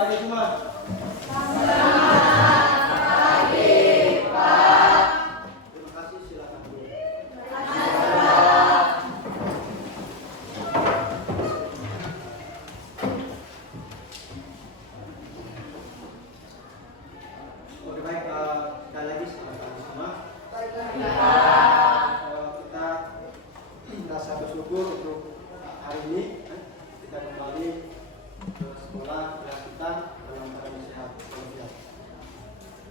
pagi semua. Terima kasih, silakan dulu. Oke, baik, sekali lagi selamat pagi semua. Kita rasa bersyukur untuk hari ini kita kembali ke sekolah kelas kita dalam keadaan sehat walafiat.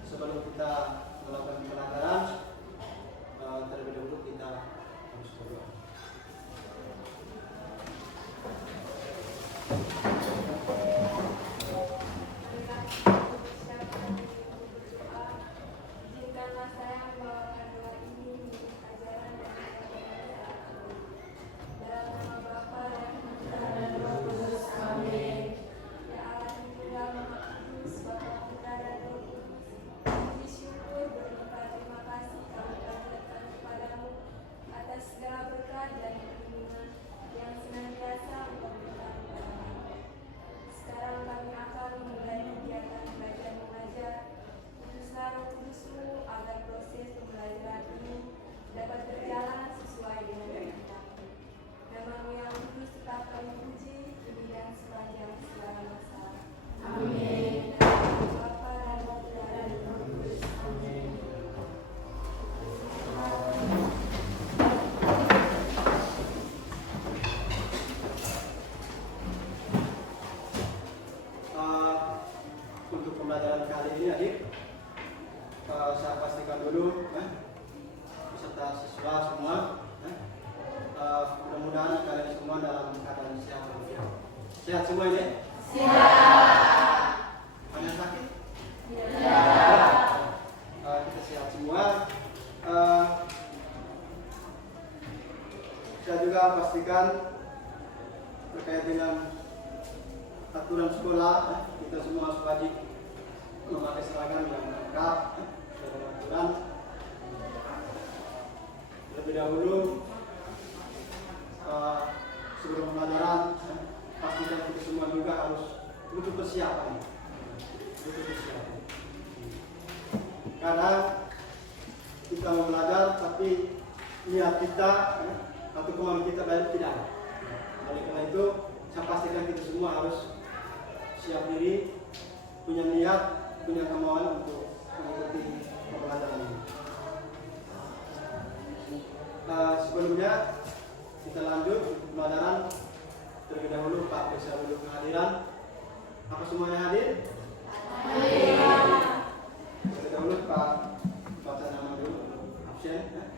Sebelum kita melakukan pelajaran, terlebih dahulu kita harus berdoa. Untuk pembelajaran kali ini adik, saya pastikan dulu beserta siswa semua, mudah-mudahan kalian semua dalam keadaan sehat walafiat. Sehat semua ini? Sehat. Ada yang sakit? Tidak. Kita sehat semua. Saya juga pastikan terkait dengan aturan sekolah, kita semua harus wajib memakai seragam yang lengkap dengan aturan. Lebih dahulu sebelum pembelajaran, pastikan kita semua juga harus butuh persiapan. Kadang kita mau belajar tapi niat kita atau kemampuan kita belajar tidak ada. Oleh karena itu, saya pastikan kita semua harus siap diri, punya niat, punya kemauan untuk mengikuti pembelajaran ini. Sebelumnya kita lanjut pembelajaran. Terlebih dahulu Pak bisa dulu kehadiran. Apa semuanya hadir? Hadir. Terlebih dahulu Pak baca nama dulu, absen.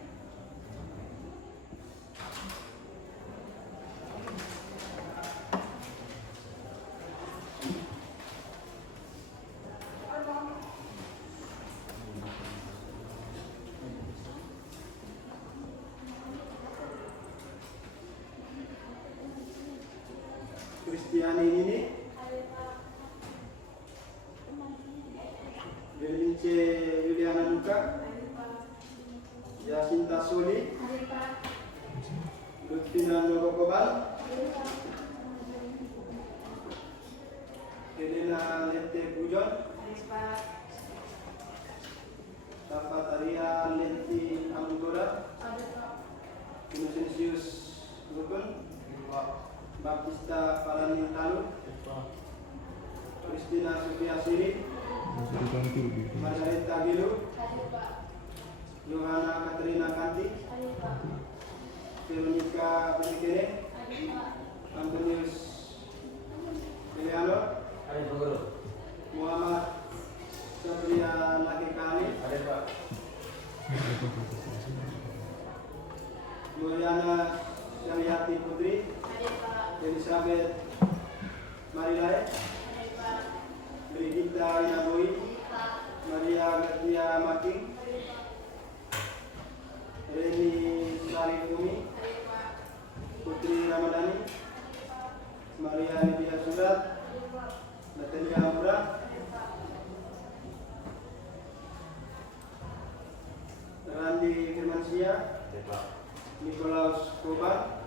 Kristiani ini Belince Yuliana Nuka, Yasinta Soli, Lutfina Nogokobal, Helena Lente Pujon, Tapat Arya Lenti Anggora, Innocentius Lukun, Baptista Palani Talu, Kristina Sofia Siri, Margarita Gilu, Yohana Katrina Kanti, Veronica Benikene, Antonius Eliano, Muhammad Satria Nakikani, Mulyana Syariati Putri, Elizabeth Marilae, Brigita Inaboi, Maria Gatia Making, Reni Sarifumi, Putri Ramadhani, Maria Lydia Surat, Natalia Amra, Randi Firmansyah, Nikolaus Kobar,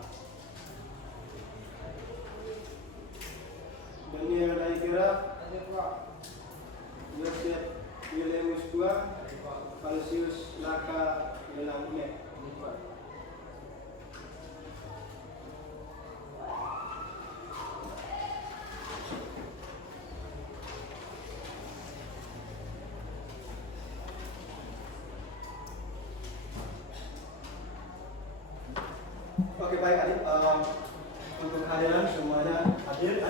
Daniel Daikira, Yosef Wilemus II, Falsius Naka Wilamume. Oke, baik adik, untuk hadiran semuanya hadir.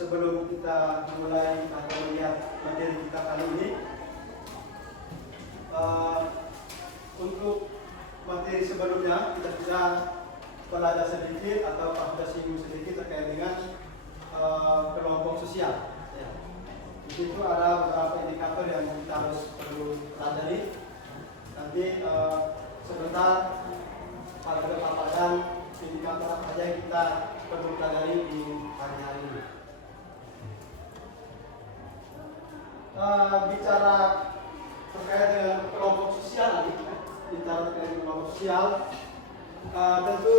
Sebelum kita mulai atau melihat materi kita kali ini, untuk materi sebelumnya kita sudah belajar sedikit atau sudah singgung sedikit terkait dengan kelompok sosial. Ya. Di situ ada beberapa indikator yang kita harus perlu pelajari. Nanti sebentar pada paparan indikator apa saja yang kita perlu pelajari di hari-hari ini. Bicara terkait dengan kelompok sosial tentu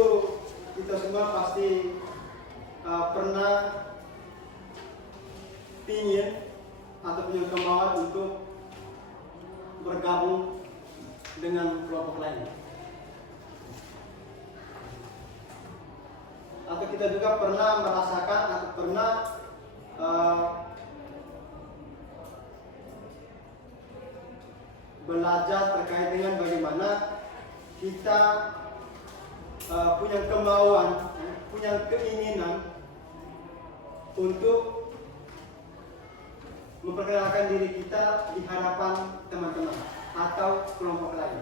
kita semua pasti pernah ingin atau punya kemauan untuk bergabung dengan kelompok lain, atau kita juga pernah merasakan atau pernah belajar terkait dengan bagaimana kita punya kemauan, punya keinginan untuk memperkenalkan diri kita di hadapan teman-teman atau kelompok lain.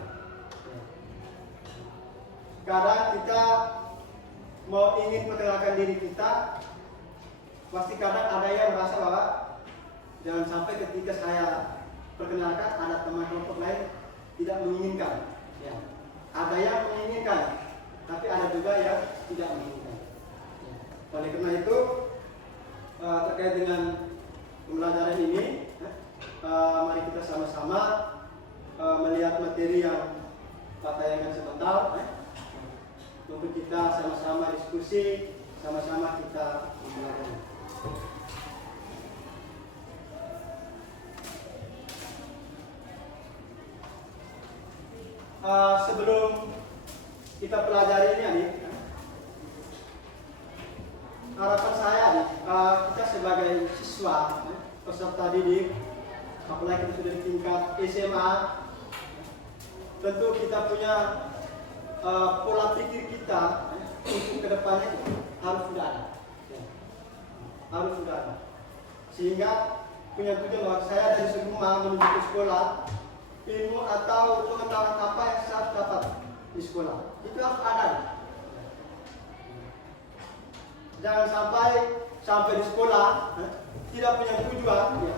Kadang kita mau ingin memperkenalkan diri kita, pasti kadang ada yang merasa bahwa jangan sampai ketika saya perkenalkan ada teman kelompok lain tidak menginginkan. Ya. Ada yang menginginkan, tapi ada juga yang tidak menginginkan. Ya. Oleh karena itu terkait dengan pembelajaran ini, mari kita sama-sama melihat materi yang tayangan sebentar, untuk kita sama-sama diskusi, sama-sama kita belajar. Sebelum kita pelajari ini, adik, harapan saya, adik, kita sebagai siswa, peserta didik, apalagi kita sudah di tingkat SMA, tentu kita punya pola pikir kita untuk kedepannya harus sudah ada, harus sudah ada, sehingga punya tujuan bahwa saya dari rumah menuju ke sekolah, ilmu atau pengetahuan apa yang saya dapat di sekolah itu harus ada. Jangan sampai di sekolah tidak punya tujuan, ya.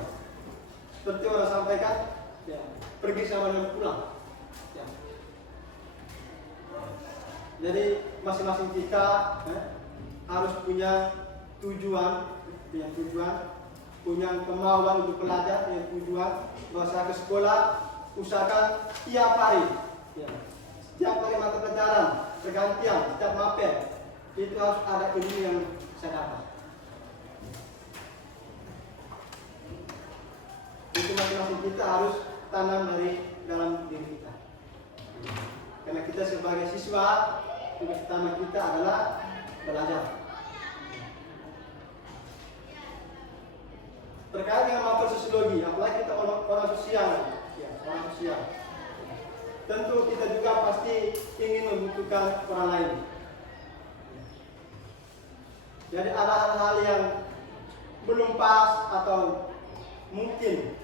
Seperti orang sampaikan, ya, pergi sama dengan pulang. Ya. Jadi masing-masing kita harus punya tujuan, punya kemauan untuk belajar, punya tujuan. Bahwa saya ke sekolah, usahakan tiap hari, ya, setiap hari mata pelajaran bergantian, setiap mapel itu harus ada ilmu yang saya dapat. Itu masing-masing kita harus tanam dari dalam diri kita. Karena kita sebagai siswa, tugas utama kita adalah belajar. Terkait dengan materi sosiologi, apalagi kita orang sosial, ya, orang sosial. Tentu kita juga pasti ingin membutuhkan orang lain. Jadi ada hal-hal yang belum pas atau mungkin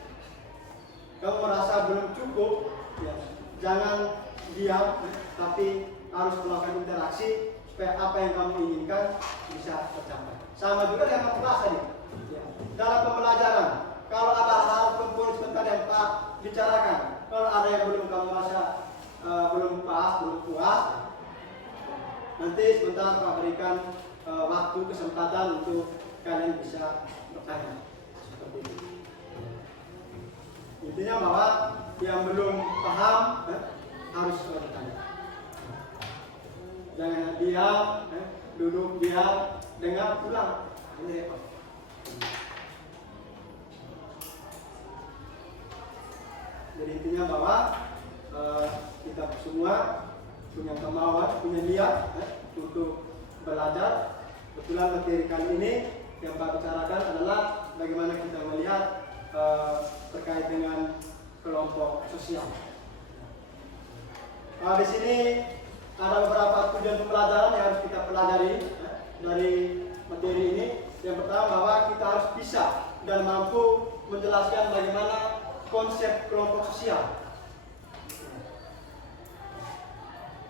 kamu merasa belum cukup, ya, jangan diam, tapi harus melakukan interaksi supaya apa yang kamu inginkan bisa tercapai. Sama juga dengan kelas tadi. Ya. Dalam pembelajaran, kalau ada hal komponen sebentar yang tak bicarakan, kalau ada yang belum kamu rasa belum pas, belum puas, nanti sebentar Pak berikan waktu kesempatan untuk kalian bisa bertanya seperti itu. Intinya bahwa yang belum paham harus bertanya. Jangan diam, duduk diam, dengar pulang. Ini repot. Jadi intinya bahwa kita semua punya kemauan, punya niat untuk belajar. Kebetulan materi kali ini yang Pak bicarakan adalah bagaimana kita melihat terkait dengan kelompok sosial. Di sini ada beberapa tujuan pembelajaran yang harus kita pelajari dari materi ini. Yang pertama bahwa kita harus bisa dan mampu menjelaskan bagaimana konsep kelompok sosial.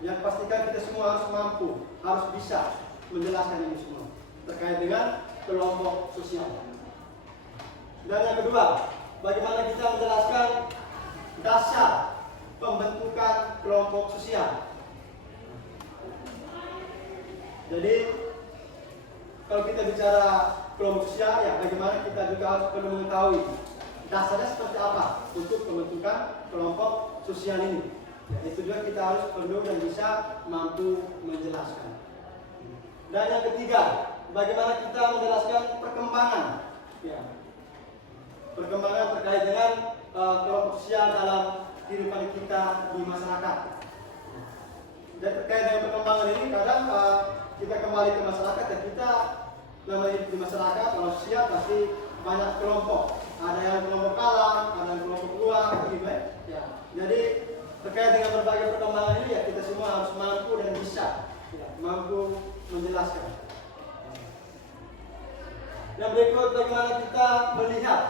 Yang pastikan kita semua harus mampu, harus bisa menjelaskan ini semua terkait dengan kelompok sosial. Dan yang kedua, bagaimana kita menjelaskan dasar pembentukan kelompok sosial. Jadi kalau kita bicara kelompok sosial, ya bagaimana kita juga harus perlu mengetahui dasarnya seperti apa untuk pembentukan kelompok sosial ini. Ya, itu juga kita harus perlu dan bisa mampu menjelaskan. Dan yang ketiga, bagaimana kita menjelaskan perkembangan, ya, perkembangan terkait dengan kelompok sosial dalam kehidupan kita di masyarakat. Dan terkait dengan perkembangan ini, kadang kita kembali ke masyarakat, dan kita namanya di masyarakat, kalau sosial pasti banyak kelompok. Ada yang kelompok kalang, ada yang kelompok luar, gitu ya. Jadi terkait dengan berbagai perkembangan ini, ya kita semua harus mampu dan bisa, ya, mampu menjelaskan. Yang berikut, bagaimana kita melihat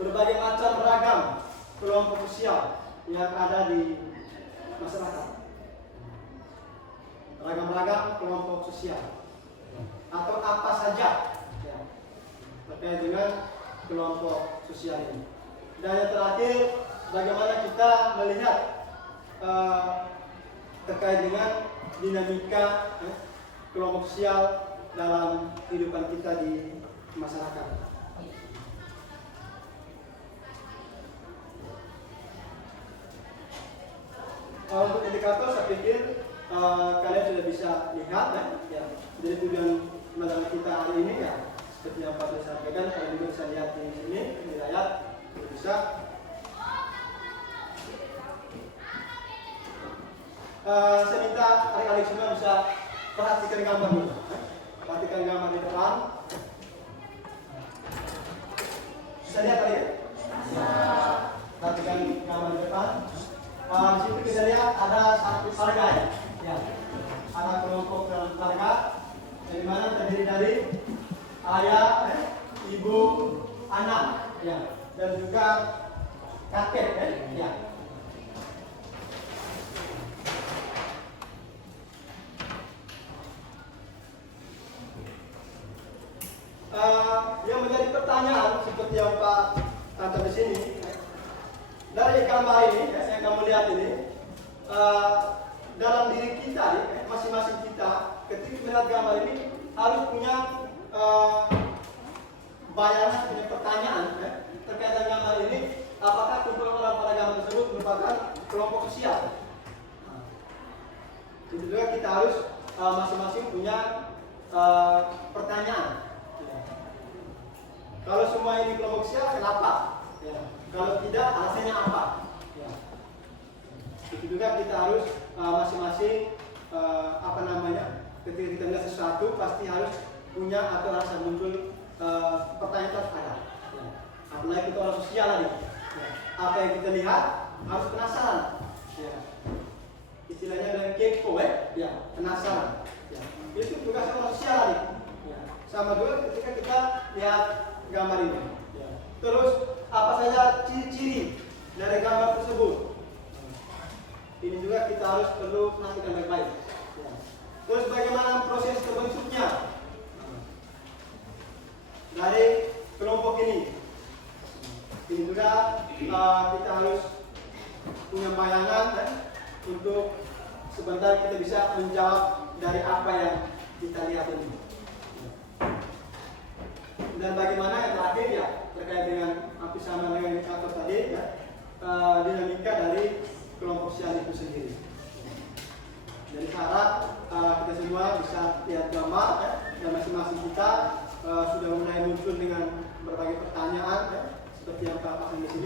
berbagai macam ragam kelompok sosial yang ada di masyarakat. Ragam-ragam kelompok sosial atau apa saja, ya, terkait dengan kelompok sosial ini. Dan yang terakhir, bagaimana kita melihat terkait dengan dinamika kelompok sosial dalam kehidupan kita di masyarakat. Untuk indikator, saya pikir kalian sudah bisa lihat, ya. Jadi tujuan pembelajaran kita hari ini, ya, seperti yang Pak sampaikan, kalian juga bisa lihat di sini di layar, sudah bisa. Saya minta adik-adik semua bisa perhatikan gambar dulu. Perhatikan gambar di depan. Bisa lihat tadi? Perhatikan gambar di depan. Di situ kita lihat ada satu keluarga, ya. Ada kelompok dalam keluarga, dari mana terdiri dari ayah, ibu, anak, ya, dan juga kakek, ya. Yang menjadi pertanyaan seperti yang Pak kata di sini, dari gambar ini, yang kamu lihat ini, dalam diri kita, masing-masing kita, ketika melihat gambar ini harus punya bayangan, punya pertanyaan terkait dengan gambar ini. Apakah kumpulan orang pada gambar tersebut merupakan kelompok sosial? Itu juga kita harus masing-masing punya pertanyaan. Kalau semua ini kelompok sosial, kenapa? Ya. Kalau tidak, alasannya apa? Ya. Itu juga kita harus masing-masing ketika kita melihat sesuatu pasti harus punya atau rasa muncul pertanyaan harus ada. Ya. Apalagi kita orang sosial lagi. Ya. Apa yang kita lihat harus penasaran. Ya. Istilahnya dengan kepo, ya, penasaran. Ya. Itu tugas orang sosial lagi. Ya. Sama juga ketika kita lihat gambar ini. Ya. Terus apa saja ciri-ciri dari gambar tersebut? Ini juga kita harus perlu perhatikan baik-baik. Ya. Terus bagaimana proses terbentuknya dari kelompok ini? Ini juga kita harus punya bayangan untuk sebentar kita bisa menjawab dari apa yang kita lihat ini. Dan bagaimana yang terakhir, ya, terkait dengan hampir sama dengan indikator tadi, ya, dinamika dari kelompok sosial itu sendiri. Jadi harap kita semua bisa lihat gambar, dan masing-masing kita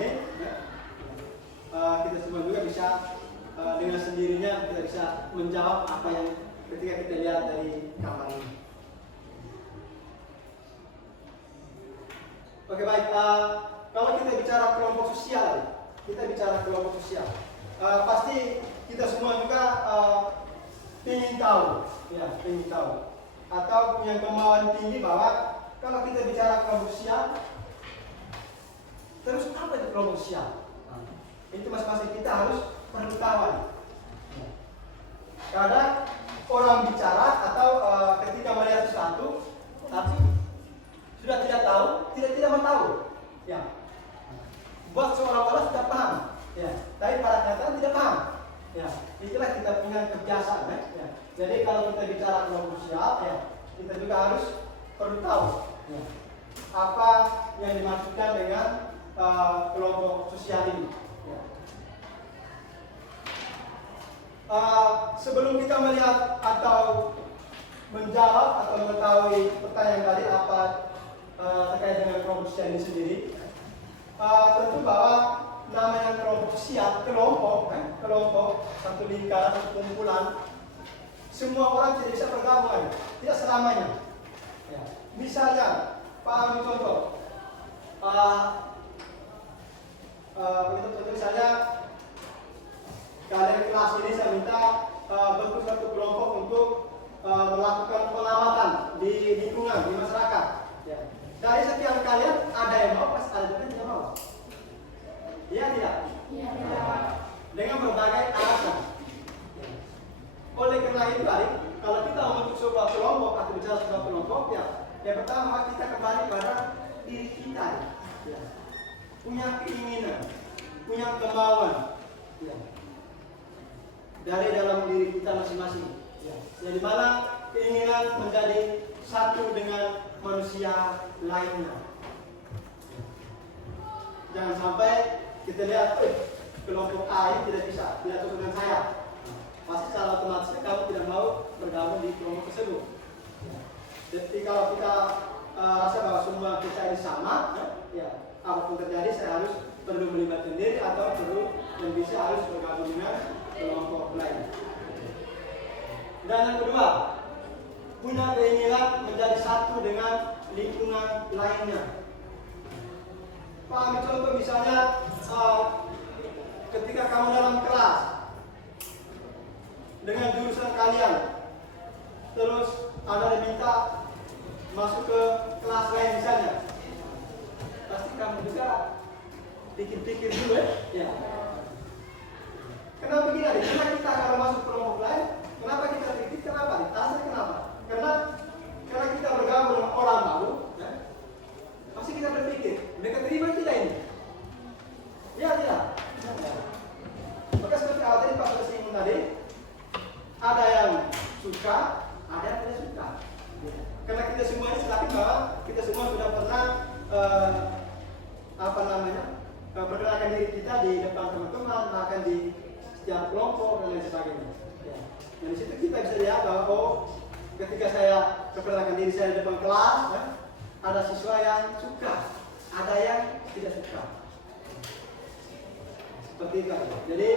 sini, ya. Kita semua juga bisa dengan sendirinya kita bisa menjawab apa yang ketika kita lihat dari gambar ini. Oke, baik. Kalau kita bicara kelompok sosial, pasti kita semua juga ingin tahu, atau punya kemauan tinggi bahwa kalau kita bicara kelompok sosial, terus apa itu kelompok sosial? Itu masing-masing kita harus perlu tahu. Kadang orang bicara atau ketika melihat sesuatu, tapi sudah tidak tahu, tidak mau tahu, ya. Buat seolah-olah sudah paham, ya. Tapi pada kenyataan tidak paham, ya. Itulah kita punya kebiasaan, ya. Jadi kalau kita bicara kelompok sosial, ya, kita juga harus perlu tahu, ya, apa yang dimaksudkan dengan kelompok sosial ini. Ya. Sebelum kita melihat atau menjawab atau mengetahui pertanyaan tadi apa terkait dengan kelompok sosial ini sendiri, tentu bahwa namanya kelompok sosial, kelompok satu lingkaran, satu kumpulan, semua orang tidak bisa bergabung, tidak selamanya. Ya. Misalnya, Pak ambil contoh, misalnya kalian kelas ini saya minta bentuk satu kelompok untuk melakukan pengamatan di lingkungan, di masyarakat. Ya. Dari sekian kalian ada yang mau, pas ada juga yang tidak mau. Iya tidak? Iya. Dengan berbagai alasan. Ya. Oleh karena itu, kalau kita membentuk sebuah kelompok atau bicara sebuah kelompok, ya, yang pertama kita kembali pada diri kita. Ya. Punya keinginan, punya kemauan, ya, dari dalam diri kita masing-masing, ya. Yang dimana keinginan menjadi satu dengan manusia lainnya. Ya. Jangan sampai kita lihat, kelompok A ini tidak cocok dengan saya. Pasti secara otomatis kamu tidak mau bergabung di kelompok tersebut. Ya. Jadi kalau kita rasa bahwa semua kita ini sama, ya, apapun terjadi saya harus perlu melibatkan diri atau perlu dan bisa harus bergabung dengan kelompok lain. Dan yang kedua, punya keinginan menjadi satu dengan lingkungan lainnya. Pak ambil contoh misalnya ketika kamu dalam kelas dengan jurusan kalian, terus ada diminta masuk ke kelas lain misalnya, pasti kamu juga pikir-pikir dulu, ya. Kenapa begini? Karena kita kalau masuk kelompok lain, kenapa kita pikir? Kenapa? Ditanya kenapa? Karena kita bergabung dengan orang baru, ya, pasti kita berpikir, mereka terima tidak ini? Ya tidak. Ya. Maka seperti awal tadi Pak sudah singgung tadi, ada yang suka, ada yang tidak suka. Ya. Karena kita semua ini selakin bahwa kita semua sudah pernah perkenalkan diri kita di depan teman-teman, bahkan di setiap kelompok dan lain sebagainya. Ya. Dan di situ kita bisa lihat bahwa ketika saya perkenalkan diri saya di depan kelas, ya, ada siswa yang suka, ada yang tidak suka. Seperti itu. Jadi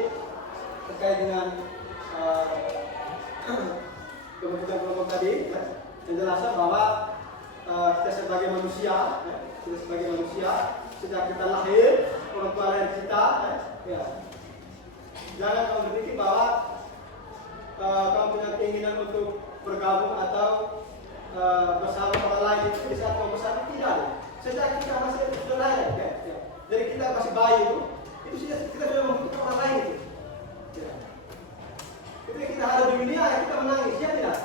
terkait dengan kelompok tadi, ya, yang jelasnya bahwa kita sebagai manusia, ya, sejak kita lahir, orang tua lahir kita, ya, jangan kamu berpikir bahwa kamu punya keinginan untuk bergabung atau bersama orang lain itu bisa kamu bersama, tidak. Sejak kita masih sudah lahir, ya, ya. Jadi kita masih bayi itu kita sudah membutuhkan orang lain itu. Ya. Ketika kita ada di dunia, ya, kita menangis, ya tidak?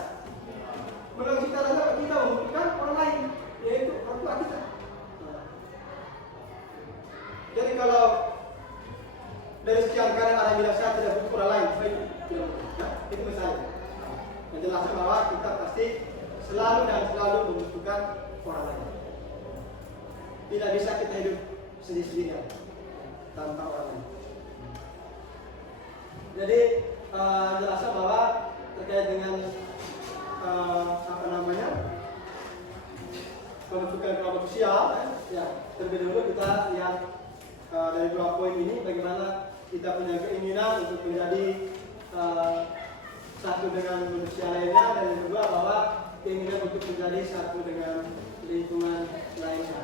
Menangis kita membutuhkan orang lain, yaitu orang tua kita. Jadi kalau dari sekian kali ada yang bilang saya tidak butuh orang lain, baik, tidak butuh. Nah, itu misalnya. Menjelaskan bahwa kita pasti selalu dan selalu membutuhkan orang lain. Tidak bisa kita hidup sendiri-sendirian tanpa orang lain. Jadi menjelaskan bahwa terkait dengan pembentukan kelompok sosial, ya, terlebih dahulu kita lihat dari dua poin ini bagaimana kita punya keinginan untuk menjadi satu dengan manusia lainnya, dan yang kedua bahwa keinginan untuk menjadi satu dengan lingkungan lainnya.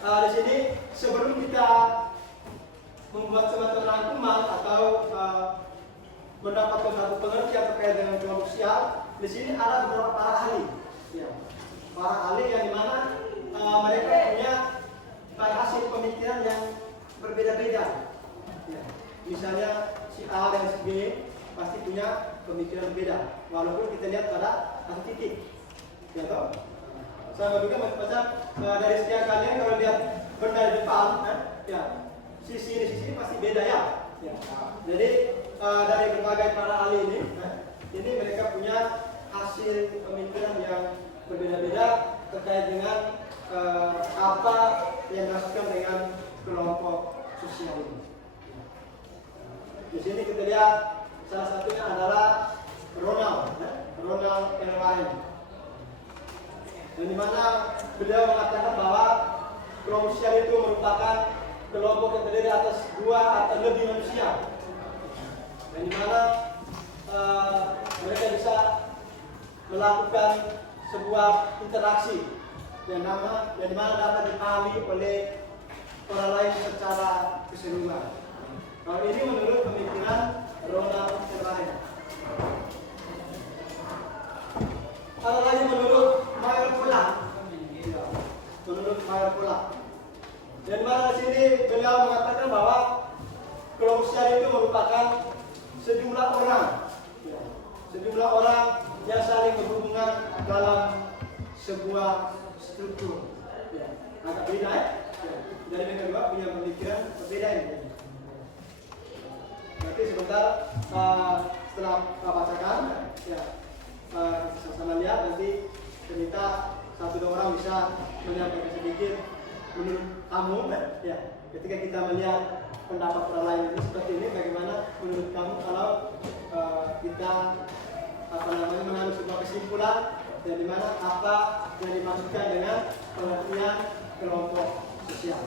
Di sini sebelum kita membuat semacam rangkuman atau mendapatkan satu pengertian terkait dengan kelompok sosial, di sini ada beberapa para ahli, ya. Para ahli yang dimana mereka punya hasil pemikiran yang berbeda-beda. Ya. Misalnya si A dan si B pasti punya pemikiran berbeda, walaupun kita lihat pada satu titik, ya toh. Sama juga macam dari setiap kalian kalau lihat benda di depan, ya sisi ini pasti beda ya. Ya. Jadi dari berbagai para ahli ini mereka punya hasil pemikiran yang berbeda-beda terkait dengan apa yang dimaksudkan dengan kelompok sosial ini. Di sini kita lihat salah satunya adalah Ronald Erwin, di mana beliau mengatakan bahwa kelompok sosial itu merupakan kelompok yang terdiri atas dua atau lebih manusia, dan di mana mereka bisa melakukan sebuah interaksi yang dimana dapat dipahami oleh orang lain secara keseluruhan. Kalau ini menurut pemikiran Ronald Erwin. Kalau lagi menurut Mayer Pola, dan mana sini beliau mengatakan bahwa kelompok sosial itu merupakan sejumlah orang yang saling berhubungan dalam sebuah struktur. Ya, agak beda ya. Jadi mereka juga punya pemikiran berbeda ini. Nanti sebentar setelah bacakan, ya sama lihat nanti cerita satu dua orang bisa menyampaikan sedikit menurut kamu, ya. Ketika kita melihat pendapat orang lain ini seperti ini, bagaimana menurut kamu kalau kita mengambil sebuah kesimpulan dan dimana apa yang dimaksudkan dengan pengertian kelompok sosial.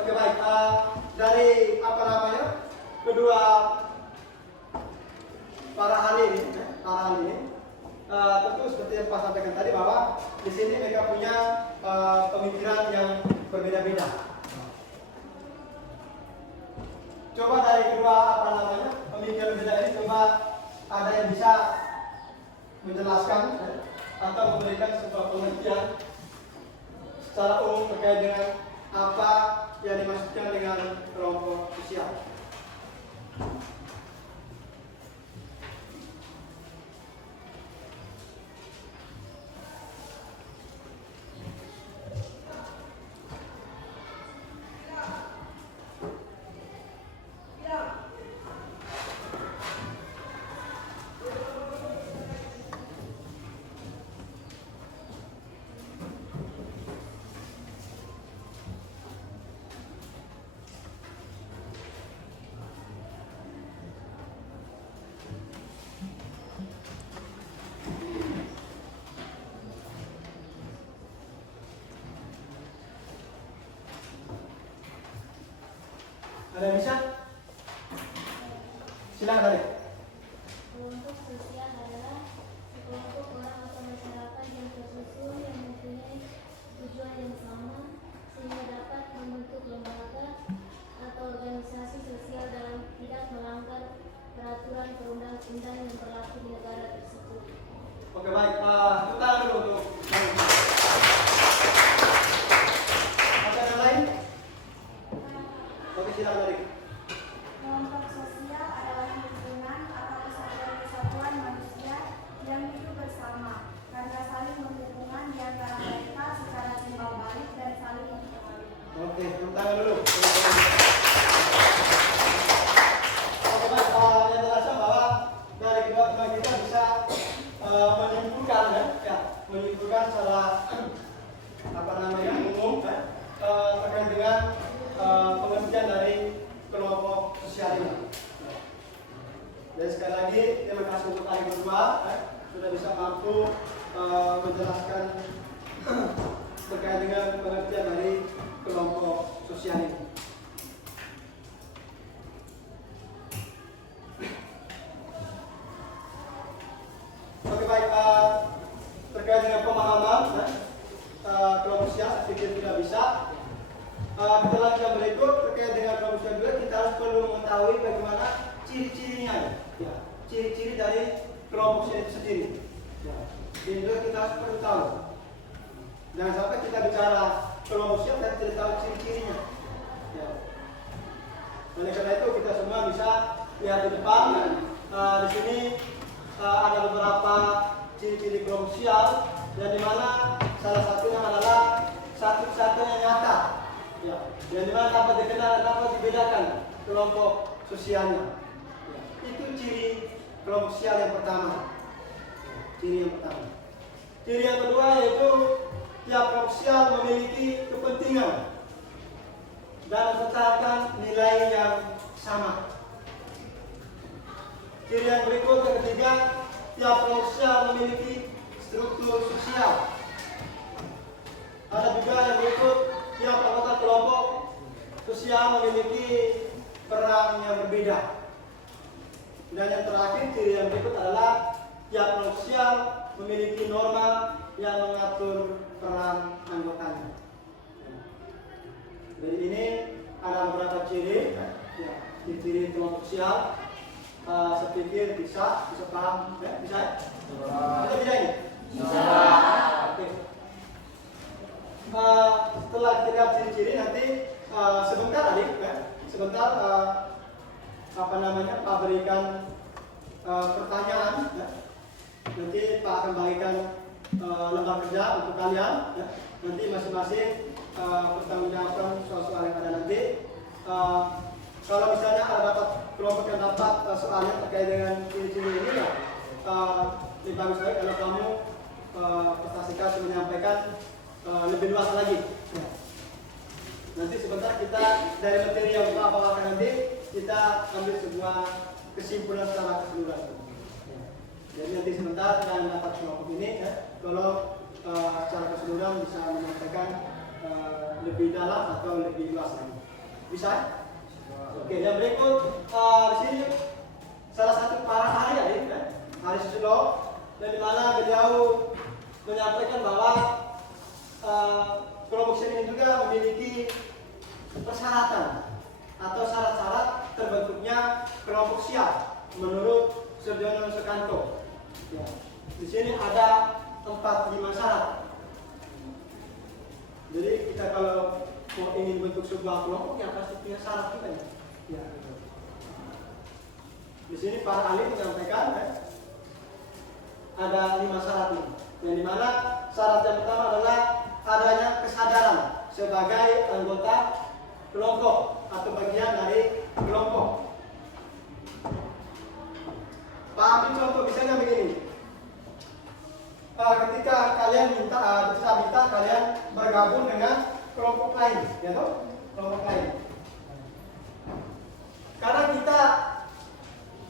Oke, baik. Dari kedua para ahli ini, tentu seperti yang Pak sampaikan tadi bahwa di sini mereka punya pemikiran yang berbeda-beda. Coba dari kedua pemikiran berbeda ini, coba ada yang bisa menjelaskan atau memberikan sebuah pengertian secara umum terkait dengan apa yang dimaksudkan dengan kelompok sosial. Ada yang bisa? Silakan Adik. Kelompok sosial adalah sekelompok orang atau masyarakat yang tersusun yang mempunyai tujuan yang sama sehingga dapat membentuk lembaga atau organisasi sosial dalam tidak melanggar peraturan perundang-undang yang berlaku di negara tersebut. Oke, baik. Kita dulu untuk ada yang lain? Oke, silakan Adik. Kelompok sosial adalah lingkungan atau kesatuan manusia yang hidup bersama karena saling menghubungkan di antara mereka secara timbal balik dan saling mempengaruhi. Oke, tangan dulu. Oke, baik. Yang terasa bahwa dari kedua teman kita bisa menyimpulkan menyimpulkan secara umum terkait dengan pengertian dari kelompok sosial ini. Jadi sekali lagi terima kasih untuk kalian berdua sudah bisa mampu menjelaskan terkait dengan pengertian dari kelompok sosial ini. Oke baik, terkait dengan pemahaman kelompok sosial saya pikir sudah bisa. Kita lanjut yang berikut terkait dengan kelompok sosial juga kita harus perlu mengetahui bagaimana ciri-cirinya, ya, ciri-ciri dari kelompok sosial itu sendiri. Ya, ini juga kita harus perlu tahu. Jangan sampai kita bicara kelompok sosial dan tidak tahu ciri-cirinya. Ya. Oleh karena itu kita semua bisa lihat di depan. Di sini ada beberapa ciri-ciri kelompok sosial yang dimana salah satunya adalah satu-satunya nyata, ya, yang dimana dapat dikenal dan dapat dibedakan kelompok sosialnya. Ya, itu ciri kelompok sosial yang pertama. Ciri yang pertama. Ciri yang kedua yaitu tiap kelompok sosial memiliki kepentingan dan mempertahankan nilai yang sama. Ciri yang berikut yang ketiga, tiap kelompok sosial memiliki struktur sosial. Ada juga yang berikut, tiap anggota kelompok sosial memiliki peran yang berbeda. Dan yang terakhir, ciri yang berikut adalah tiap kelompok sosial memiliki norma yang mengatur peran anggotanya. Jadi ini ada beberapa ciri, ya, ciri kelompok sosial. Saya pikir bisa paham, ya? Bisa? Kita bisa ini? Bisa. Oke. Setelah kita lihat ciri-ciri nanti sebentar adik, ya, sebentar Pak berikan pertanyaan, ya. Nanti Pak akan bagikan lembar kerja untuk kalian, ya. Nanti masing-masing bertanggungjawabkan soal-soal yang ada nanti. Kalau misalnya ada dapat kelompok yang dapat soalnya terkait dengan ciri-ciri ini, ya, lebih bagus lagi kalau kamu presentasikan menyampaikan lebih luas lagi. Ya. Nanti sebentar kita dari materi yang Bapak bawakan nanti kita ambil sebuah kesimpulan secara keseluruhan. Ya. Jadi nanti sebentar kita dapat kelompok ini, ya, kalau secara keseluruhan bisa menyampaikan lebih dalam atau lebih luas lagi. Bisa? Oke, yang berikut di sini salah satu para ahli, ahli sosiolog, dan di mana beliau menyampaikan bahwa kelompok sosial ini juga memiliki persyaratan atau syarat-syarat terbentuknya kelompok sosial menurut Surjono Sukanto. Ya, di sini ada 4-5 syarat. Jadi kita kalau mau ingin bentuk sebuah kelompok yang pasti punya syarat juga, ya. Ya. Di sini para ahli menyampaikan, ya, ada 5 syarat ini. Yang dimana syarat yang pertama adalah adanya kesadaran sebagai anggota kelompok atau bagian dari kelompok. Pak ambil contoh misalnya begini. Ketika kalian minta kalian bergabung dengan kelompok lain, ya toh? Kelompok lain. Karena kita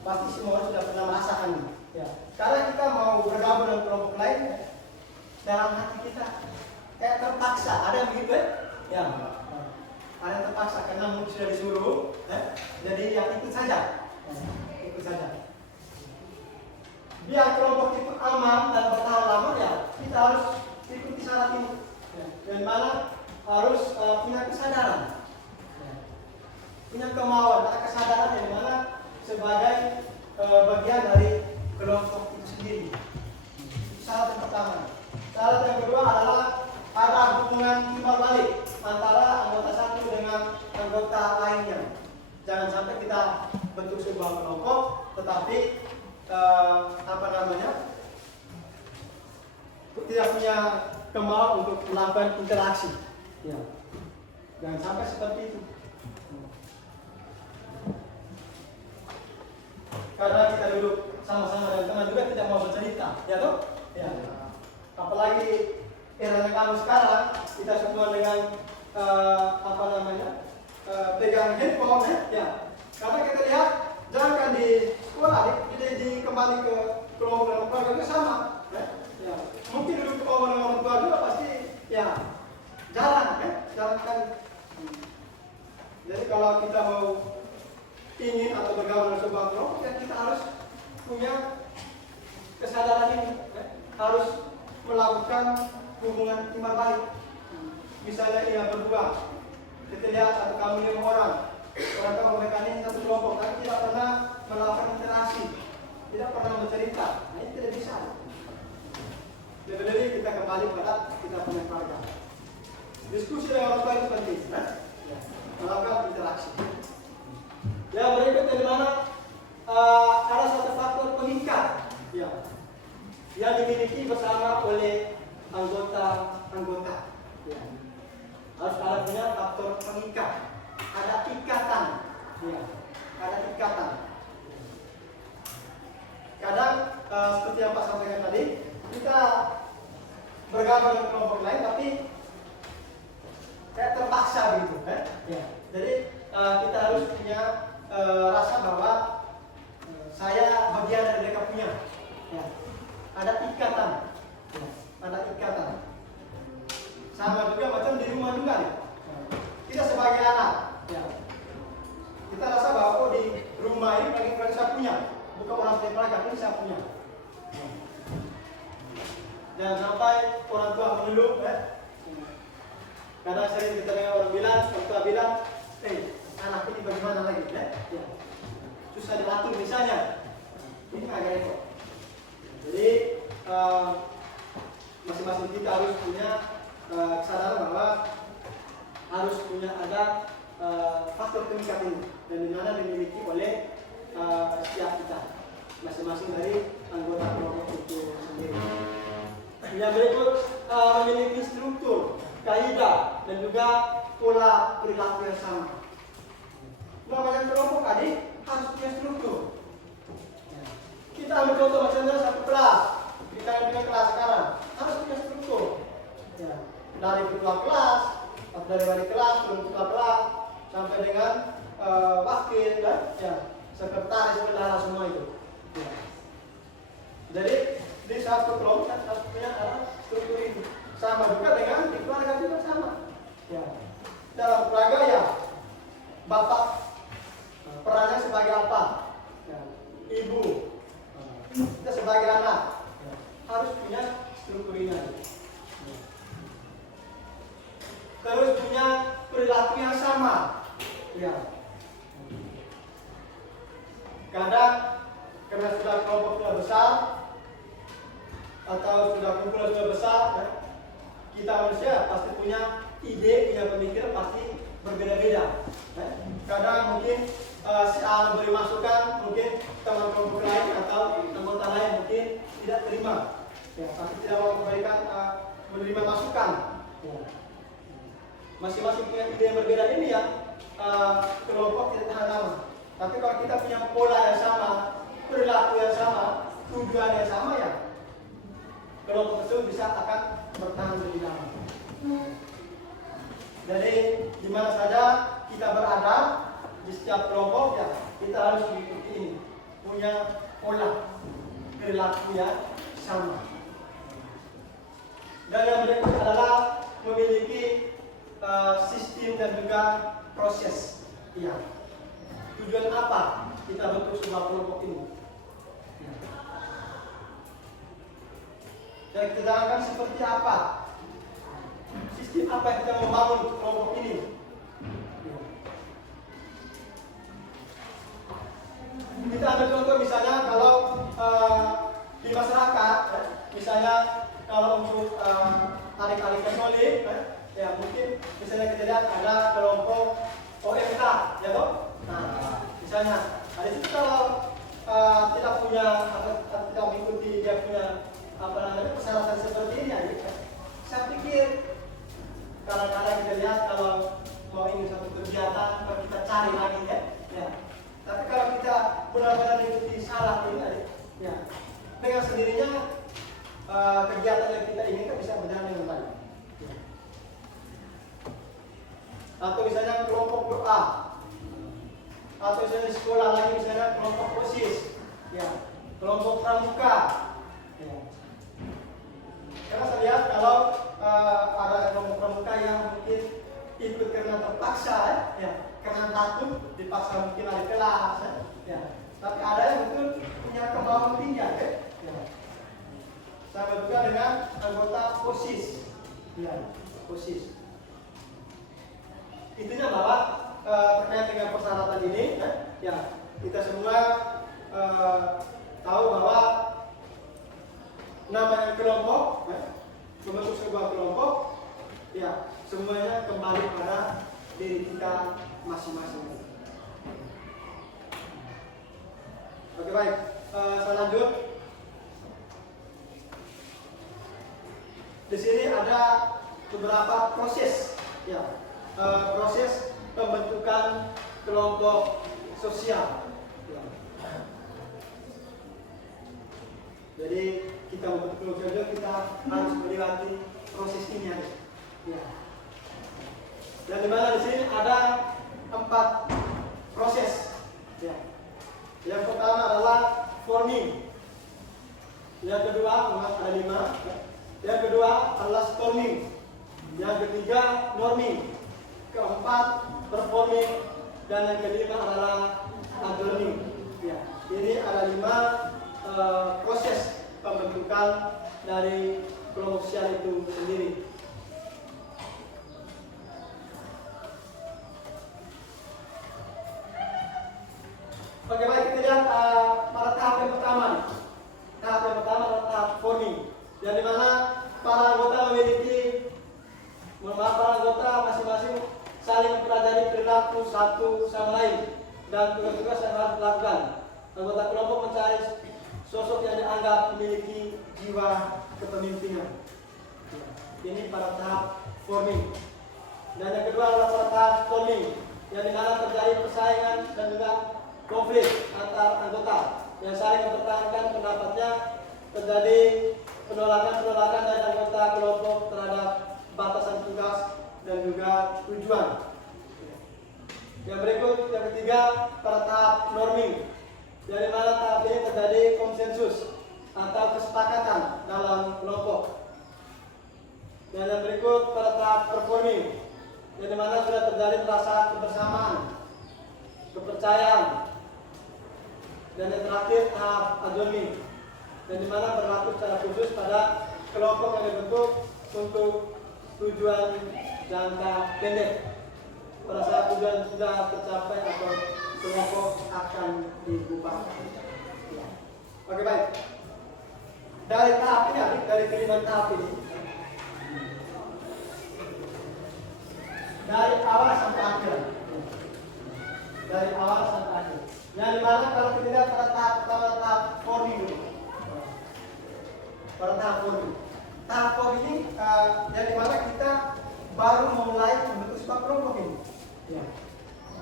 pasti semua orang sudah pernah merasakan, ya. Karena kita mau bergabung dengan kelompok lain, dalam hati kita kayak terpaksa, ada yang begitu, ya. Ada yang terpaksa karena mungkin sudah disuruh, ya. Jadi ya ikut saja, ikut saja. Biar kelompok itu aman dan bertahan lama, ya kita harus ikuti syarat ini, ya. Dan mana harus punya kesadaran, ya. Punya kemauan, ada kesadaran yang mana sebagai bagian dari kelompok itu sendiri. Syarat yang pertama. Syarat yang kedua adalah ada hubungan timbal balik antara anggota satu dengan anggota lainnya. Jangan sampai kita bentuk sebuah kelompok, tetapi tidak punya kemauan untuk melakukan interaksi. Ya. Jangan sampai seperti itu. Karena kita duduk sama-sama dan teman juga tidak mau bercerita, ya toh? Ya. Apalagi era kamu sekarang, kita semua dengan pegang handphone, ya. Karena kita lihat, jangan di sekolah, kembali ke kelompok dalam keluarga itu sama. Ya. Mungkin dulu ketemu dengan orang tua juga pasti ya jarang, jarang kan. Jadi kalau kita mau ingin atau bergabung dengan sebuah kelompok, ya kita harus punya kesadaran ini, harus melakukan hubungan timbal balik. Misalnya ia berdua, kita lihat atau kamu 5 orang tahu mereka ini satu kelompok, tapi tidak pernah melakukan interaksi, tidak pernah bercerita. Nah, ini tidak bisa. Lebih-lebih kita kembali pada kita punya keluarga. Diskusi dengan orang tua itu penting, melakukan interaksi. Yang berikut dari mana ada satu faktor pengikat, yang dimiliki bersama oleh anggota-anggota. Harus ada punya faktor pengikat, ada ikatan, ada ikatan. Kadang seperti yang Pak sampaikan tadi, kita bergabung dengan kelompok lain, tapi kayak terpaksa gitu, Jadi kita harus punya rasa bahwa saya bagian dari mereka punya, ada ikatan, ada ikatan. Sama juga macam di rumah juga nih. Kita sebagai anak, kita rasa bahwa di rumah ini bagi keluarga saya punya, bukan orang sebagai keluarga, ini saya punya. Jangan sampai orang tua mengeluh, Kadang sering kita dengar orang tua bilang, anak ini bagaimana lagi, susah diatur misalnya. Ini agak repot. Jadi masing-masing kita harus punya kesadaran bahwa harus punya ada faktor pengikat ini, dan dimana dimiliki oleh setiap kita, masing-masing dari anggota kelompok itu sendiri. Yang berikut memiliki struktur, kaidah, dan juga pola perilaku yang sama. Namanya kelompok adik harus punya struktur. Kita ambil contoh macamnya satu kelas, kita punya kelas sekarang harus punya struktur. Dari ketua kelas, dari wali kelas, ketua kelas, sampai dengan wakil, sekretaris, bendahara, semua itu. Jadi di satu kelompok harus punya struktur itu. Sama juga dengan di keluarga juga sama. Dalam keluarga bapak perannya sebagai apa? Ibu, kita sebagai anak harus punya struktur ini. Terus punya perilaku yang sama. Kadang karena sudah kelompok sudah besar atau sudah kumpulan sudah besar, kita manusia pasti punya ide, punya pemikiran pasti berbeda-beda. Kadang mungkin si A memberi masukan, mungkin teman kelompok lain atau anggota lain mungkin tidak terima, pasti tidak mau menerima masukan. Masing-masing punya ide yang berbeda ini kelompok tidak tahan lama. Tapi kalau kita punya pola yang sama, perilaku yang sama, tujuan yang sama, kelompok tersebut bisa akan bertahan lebih lama. Jadi di mana saja kita berada di setiap kelompok, kita harus mengikuti ini, punya pola perilaku yang sama. Dan yang berikut adalah memiliki sistem dan juga proses. Tujuan apa kita bentuk sebuah kelompok ini? Dan kita akan seperti apa? Sistem apa yang kita membangun kelompok ini? Kita ambil contoh misalnya kalau di masyarakat, misalnya kalau untuk adik-adik Katolik, mungkin misalnya kita lihat ada kelompok OMK, misalnya ada itu kalau tidak punya atau tidak mengikuti dia punya persyaratan seperti ini, saya pikir kadang-kadang kita lihat kalau mau ingin satu kegiatan, kalau kita cari lagi tapi kalau kita benar-benar ikuti syarat ini, dengan sendirinya kegiatan yang kita inginkan bisa berjalan dengan baik. Atau misalnya kelompok doa, atau misalnya di sekolah lagi misalnya kelompok OSIS, Ya, kelompok pramuka. Ya. Karena saya lihat kalau ada kelompok pramuka yang mungkin ikut karena terpaksa, ya, karena takut dipaksa mungkin ada kelas, ya. Tapi ada yang betul punya kemauan tinggi, ya. Sama juga dengan anggota OSIS, ya, OSIS. Intinya bahwa terkait dengan persyaratan ini, ya, kita semua tahu bahwa namanya kelompok, membentuk sebuah kelompok, ya, semuanya kembali pada diri kita masing-masing. Oke, baik, saya lanjut. Di sini ada beberapa proses, ya, proses pembentukan kelompok sosial. Ya. Jadi kita membentuk kelompok sosial, kita harus melewati proses ini, ya. Dan di mana di sini ada 4 proses. Ya. Yang pertama adalah forming. Yang kedua, ada 5. Yang kedua adalah storming. Yang ketiga, norming. Keempat, performing. Dan yang kelima adalah adjourning. Ya. Jadi ada 5 proses pembentukan dari kelompok sosial itu sendiri. Oke, baik, kita lihat pada tahap yang pertama nih. Tahap yang pertama adalah tahap forming, yang dimana para anggota masing-masing saling mempelajari perilaku satu sama lain dan tugas-tugas yang harus dilakukan. Anggota kelompok mencari sosok yang dianggap memiliki jiwa kepemimpinan. Ini pada tahap forming. Dan yang kedua adalah pada tahap storming, yang dimana terjadi persaingan dan juga konflik antar anggota yang saling mempertahankan pendapatnya, terjadi penolakan dari anggota kelompok terhadap batasan tugas dan juga tujuan. Yang berikut, yang ketiga, pada tahap norming, yang dimana tahap ini terjadi konsensus atau kesepakatan dalam kelompok. Dan yang berikut pada tahap performing, yang dimana sudah terjadi rasa kebersamaan, kepercayaan. Dan yang terakhir tahap adjourning, yang dimana berlaku secara khusus pada kelompok yang dibentuk untuk tujuan jangka pendek. Pada saat tujuan sudah tercapai atau kelompok akan dibubarkan. Oke, baik. Dari tahap ini, dari kelima tahap ini, dari awal sampai akhir, dari awal sampai akhir. Yang dimana kalau kita lihat pada tahap pertama, tahap forming dulu. Pada tahap forming. Tahap forming ini yang dimana kita baru memulai membentuk sebuah kelompok ini. Ya.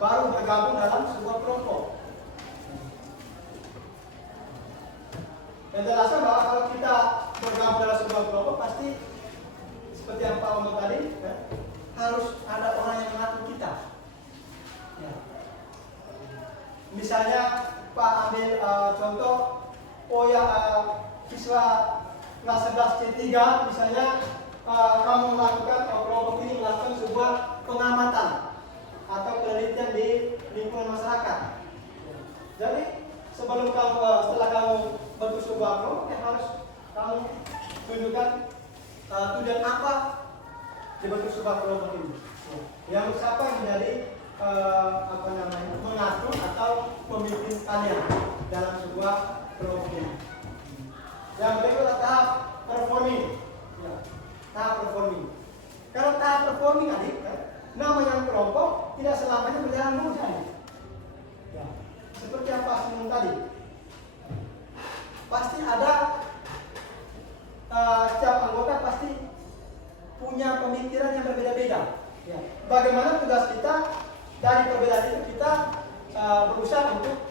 Baru bergabung dalam sebuah kelompok. Dan jelaskan bahwa kalau kita bergabung dalam sebuah kelompok pasti seperti yang Pak Omong tadi, ya, harus ada orang yang mengatur kita. Ya. Misalnya Pak ambil contoh, siswa kelas 11 C3 misalnya kamu melakukan kelompok ini melakukan sebuah pengamatan atau penelitian di lingkungan masyarakat. Jadi setelah kamu bentuk sebuah kelompok, harus kamu tunjukkan tujuan apa dibentuk sebuah kelompok ini. Yang siapa yang menjadi mengatur atau pemimpin kalian dalam sebuah kelompok ini. Yang berikut adalah tahap performing. Ya, tahap performing. Kalau tahap performing namanya kelompok tidak selamanya berjalan mulus. Ya, seperti yang Pak Simon tadi. Pasti ada setiap anggota pasti punya pemikiran yang berbeda-beda. Ya. Bagaimana tugas kita dari perbedaan itu kita berusaha untuk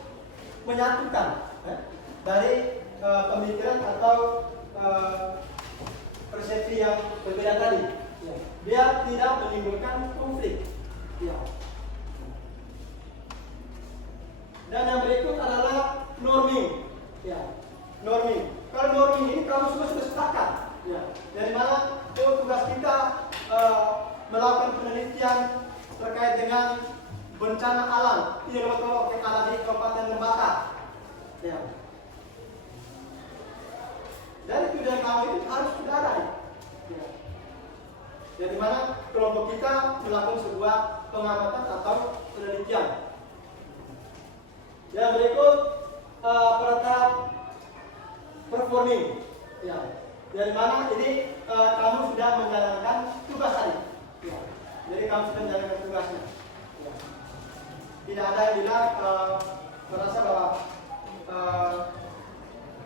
menyatukan dari pemikiran atau persepsi yang berbeda tadi, ya, biar tidak menimbulkan konflik. Ya. Dan yang berikut adalah norming. Ya, norming. Kalau norming ini kamu semua sudah sepakat. Ya, dari mana tugas kita melakukan penelitian terkait dengan bencana alam. Ini kalau ada di Kabupaten Lembata. Ya. Dari tujuan kami itu harus sudah ada. Ya. Jadi mana kelompok kita melakukan sebuah pengamatan atau penelitian. Yang berikut pada tahap performing. Ya. Dari mana ini kamu sudah menjalankan tugas tadi. Ya. Jadi kamu sudah menjalankan tugasnya. Ya. Tidak ada yang bilang merasa bahwa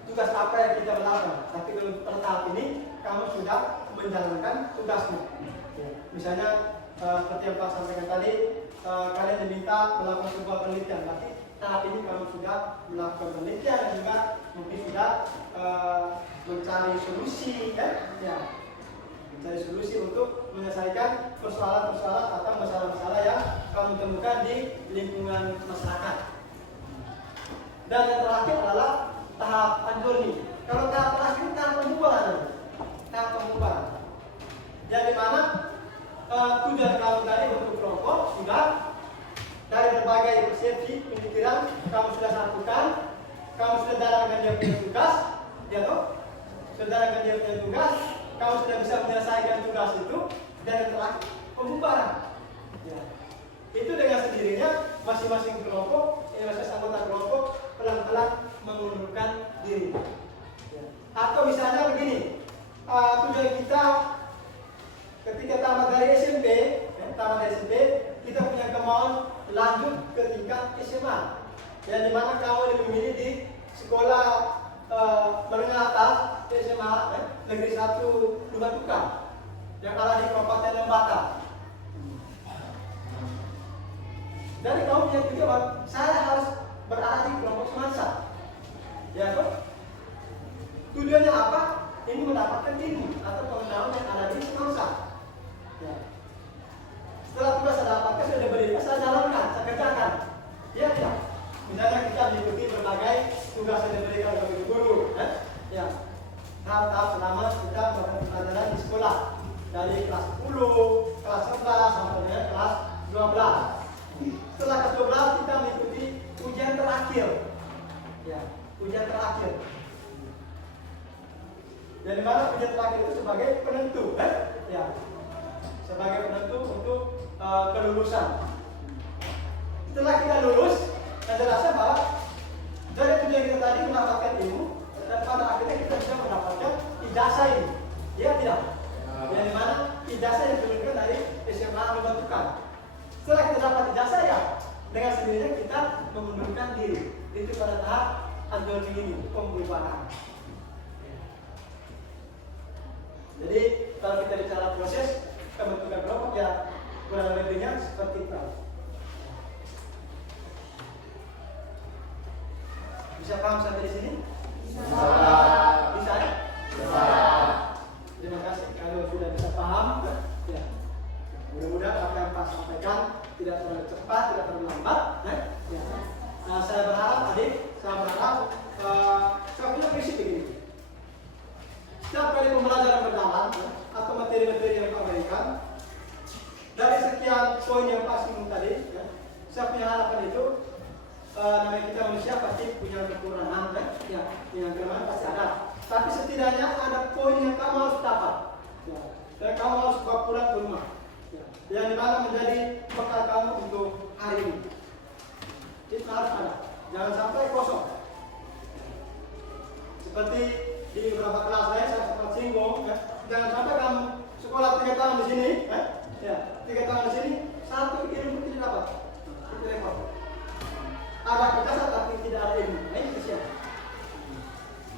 tugas apa yang kita lakukan. Tapi kalau pada tahap ini kamu sudah menjalankan tugasmu. Ya. Misalnya seperti yang Pak sampaikan tadi, kalian diminta melakukan sebuah penelitian. Tapi tahap ini kamu sudah melakukan penelitian dan juga mungkin sudah mencari solusi, kan? Ya. Mencari solusi untuk menyelesaikan persoalan-persoalan atau masalah-masalah yang kamu temukan di lingkungan masyarakat. Dan yang terakhir adalah tahap unjourning. Kalau tahap terakhir tahap pembubaran. Tahap pembubaran. Jadi mana tujuan kamu tadi untuk kelompok sudah dari berbagai persepsi pemikiran kamu sudah satukan, kamu sudah darahkan dia punya tugas, ya toh? Sudah darahkan dia punya tugas, kamu sudah bisa menyelesaikan tugas itu, dan yang terakhir pembubaran. Ya. Itu dengan sendirinya masing-masing kelompok, masing-masing anggota kelompok pelan-pelan mengundurkan diri. Ya. Atau misalnya begini, tujuan kita ketika tamat dari SMP, kita punya kemauan lanjut ke tingkat SMA. Yang dimana kamu memilih di sekolah menengah atas SMA Negeri 1 Lumba Tukar yang ada di Kabupaten Lembata. Dari kamu punya tujuan, saya harus berada di kelompok semansa. Ya kan? Tujuannya apa? Ini mendapatkan ilmu atau pengetahuan yang ada di semansa. Ya. Setelah tugas saya dapatkan, saya diberi, saya jalankan, saya kerjakan. Ya, ya. Misalnya kita mengikuti berbagai tugas yang diberikan oleh guru. Ya. Tahap-tahap selama kita melakukan pelajaran di sekolah. Dari kelas 10, kelas 11, sampai dengan kelas 12. Setelah kelas 12 kita mengikuti ujian terakhir. Ya, ujian terakhir. Jadi mana ujian terakhir itu sebagai penentu, ya, sebagai penentu untuk kelulusan. Setelah kita lulus, saya jelaskan bahwa dari tujuan kita tadi mendapatkan ilmu dan pada akhirnya kita bisa mendapatkan ijazah ini. Ya tidak? Yang dimana ijazah yang diberikan dari SMA Lumba Tukar. Setelah kita dapat ijazah ya, dengan sendirinya kita mengundurkan diri. Itu pada tahap unjourning ini, pembubaran. Jadi kalau kita bicara proses pembentukan kelompok ya kurang lebihnya seperti itu. Bisa paham sampai di sini? Bisa. Bisa ya? Bisa. Terima kasih kalau sudah bisa paham. Ya. Mudah-mudahan apa yang Pak sampaikan tidak terlalu cepat, tidak terlalu lambat. Ya. Nah, saya berharap saya punya prinsip begini. Setiap kali pembelajaran berjalan atau materi-materi yang Pak berikan, dari sekian poin yang Pak singgung tadi, ya, saya punya harapan itu namanya kita manusia pasti punya kekurangan, ya, yang kelemahan pasti ada. Tapi setidaknya ada poin yang kamu harus dapat, ya, dan kamu harus bawa pulang ke rumah, ya, yang dimana menjadi bekal kamu untuk hari ini. Itu harus ada, jangan sampai kosong. Seperti di beberapa kelas lain saya sempat singgung, ya, jangan sampai kamu sekolah 3 tahun di sini, ya, 3 tahun di sini, satu ilmu tidak dapat, itu repot. Ada ijazah tapi tidak ada ilmu, ini kesian.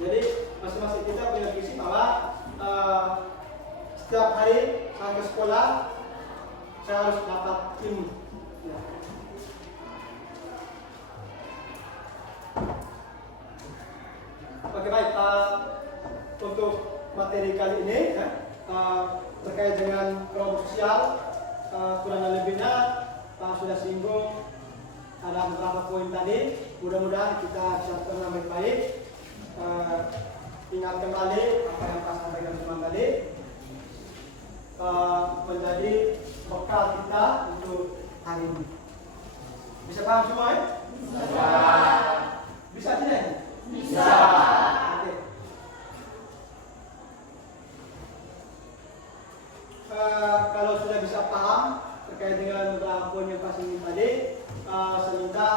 Jadi masing-masing kita punya visi bahwa setiap hari saya ke sekolah saya harus dapat ilmu. Ya. Oke, baik. Untuk materi kali ini ya, terkait dengan kelompok sosial, kurang lebihnya sudah singgung ada beberapa poin tadi. Mudah-mudahan kita bisa terang baik-baik ingat kembali apa yang Pak sampaikan semua tadi, menjadi bekal kita untuk hari ini. Bisa paham semua ya? Bisa. Bisa tidak? Bisa. Oke. Kalau sudah bisa paham terkait dengan beberapa poin yang Pak singgung tadi, saya minta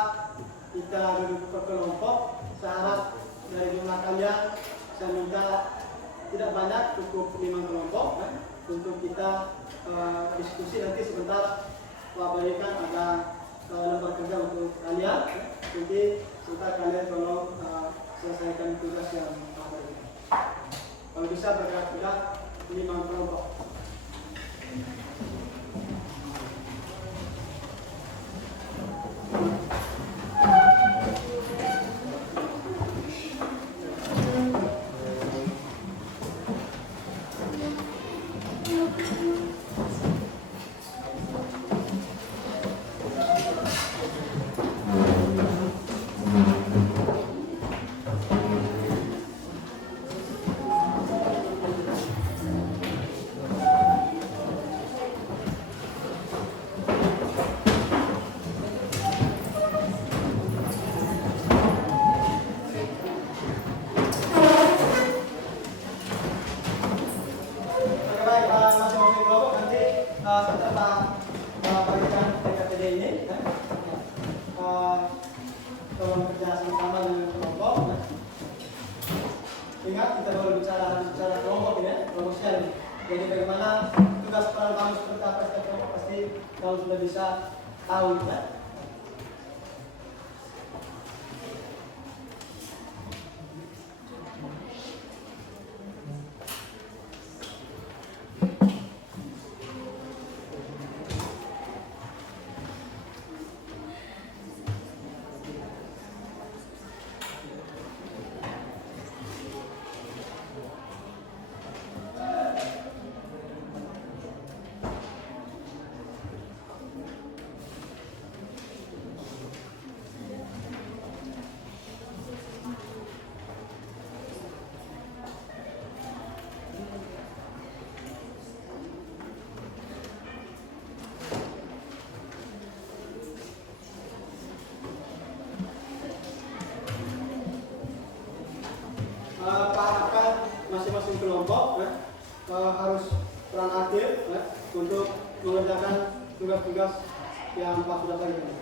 kita duduk berkelompok. Saya harap dari jumlah kalian, saya minta tidak banyak, cukup 5 kelompok untuk kita diskusi. Nanti sebentar Pak berikan ada lembar kerja untuk kalian. Nanti sebentar kalian tolong selesaikan tugas yang Pak berikan. Kalau bisa bergerak-gerak 5 kelompok. Tolong kerja sama dengan kelompok. Ingat kita baru bicara kelompok ini, kelompok sharing. Jadi bagaimana tugas peran kamu seperti apa setiap kelompok, pasti kamu sudah bisa tahu ya. Masing-masing kelompok harus peran aktif untuk mengerjakan tugas-tugas yang Pak sudah berikan.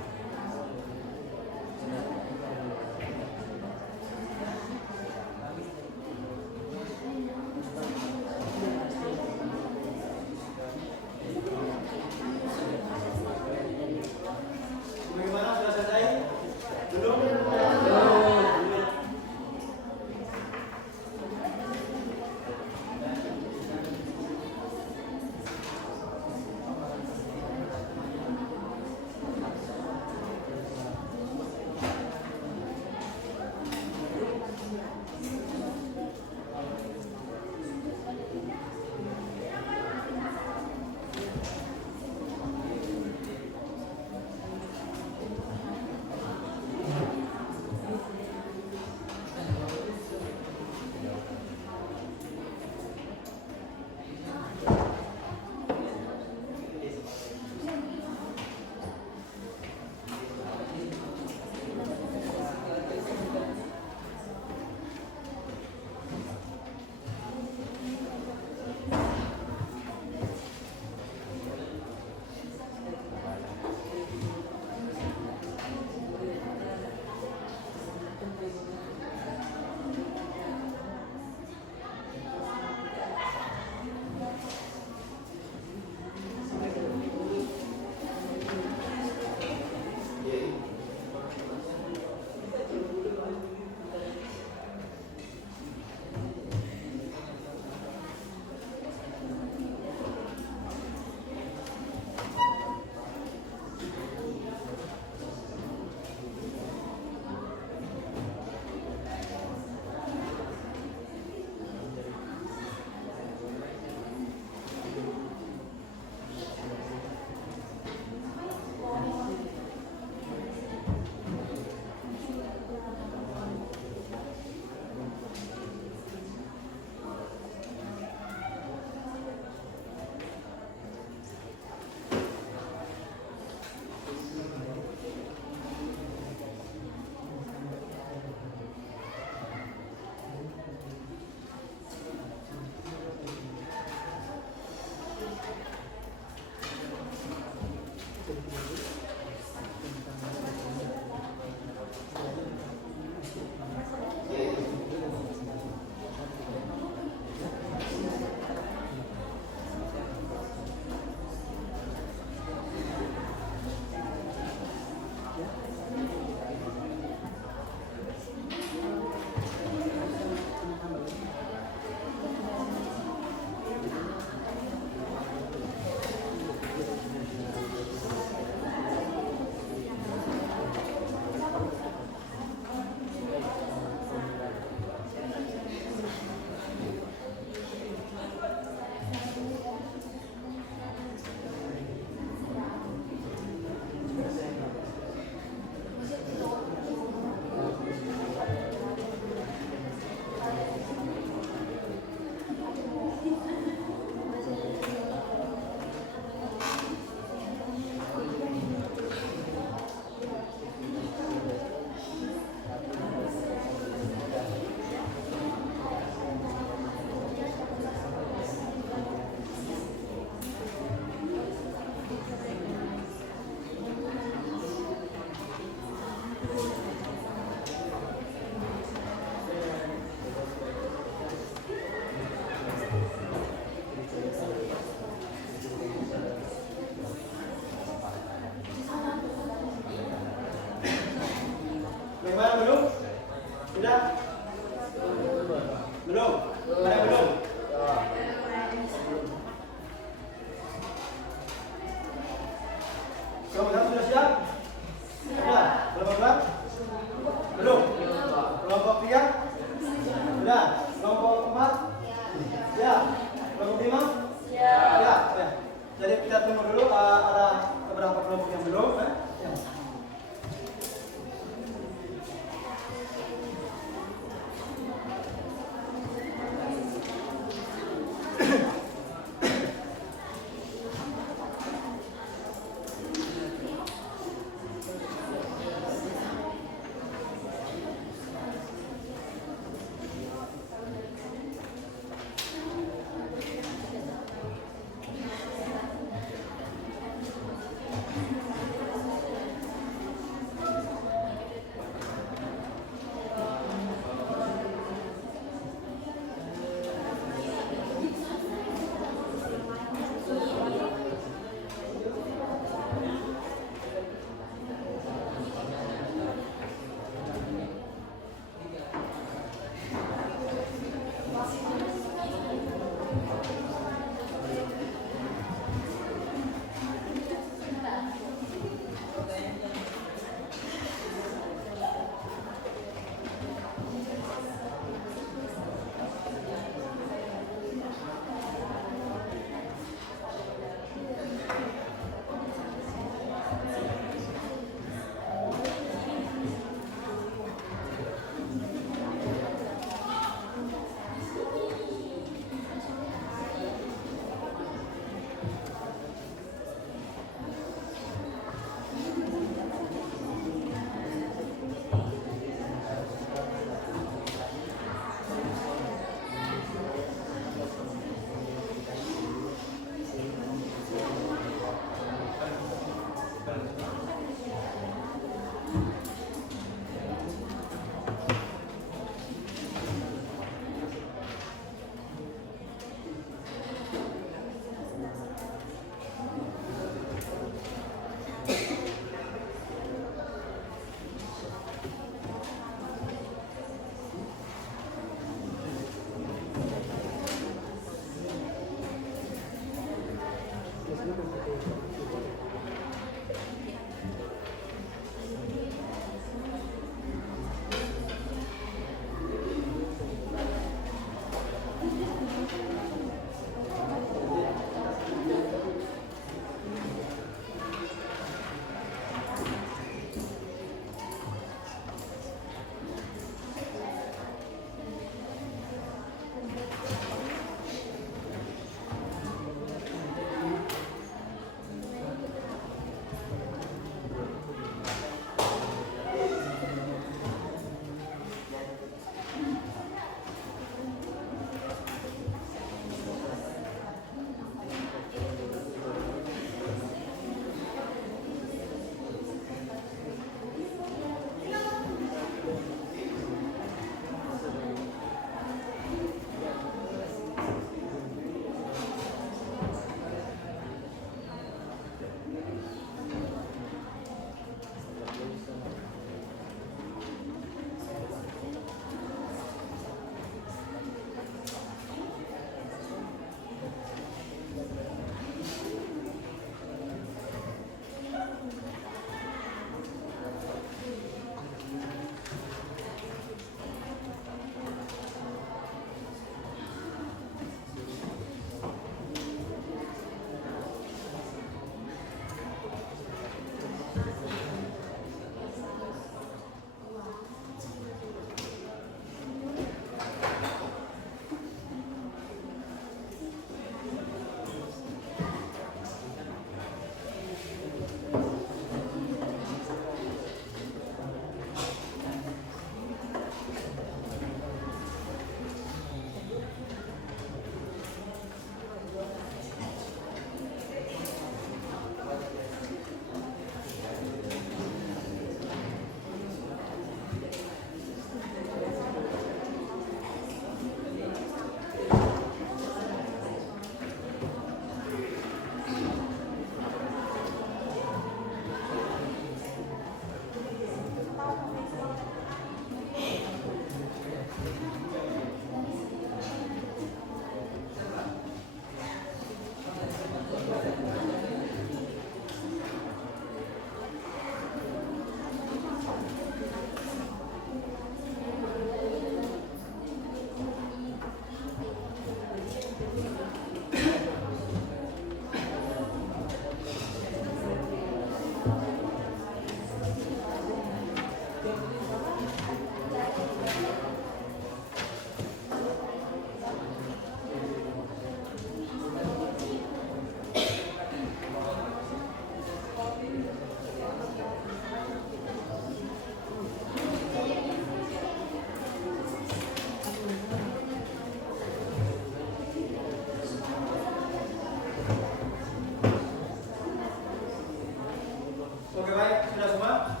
Oke baik, sudah semua?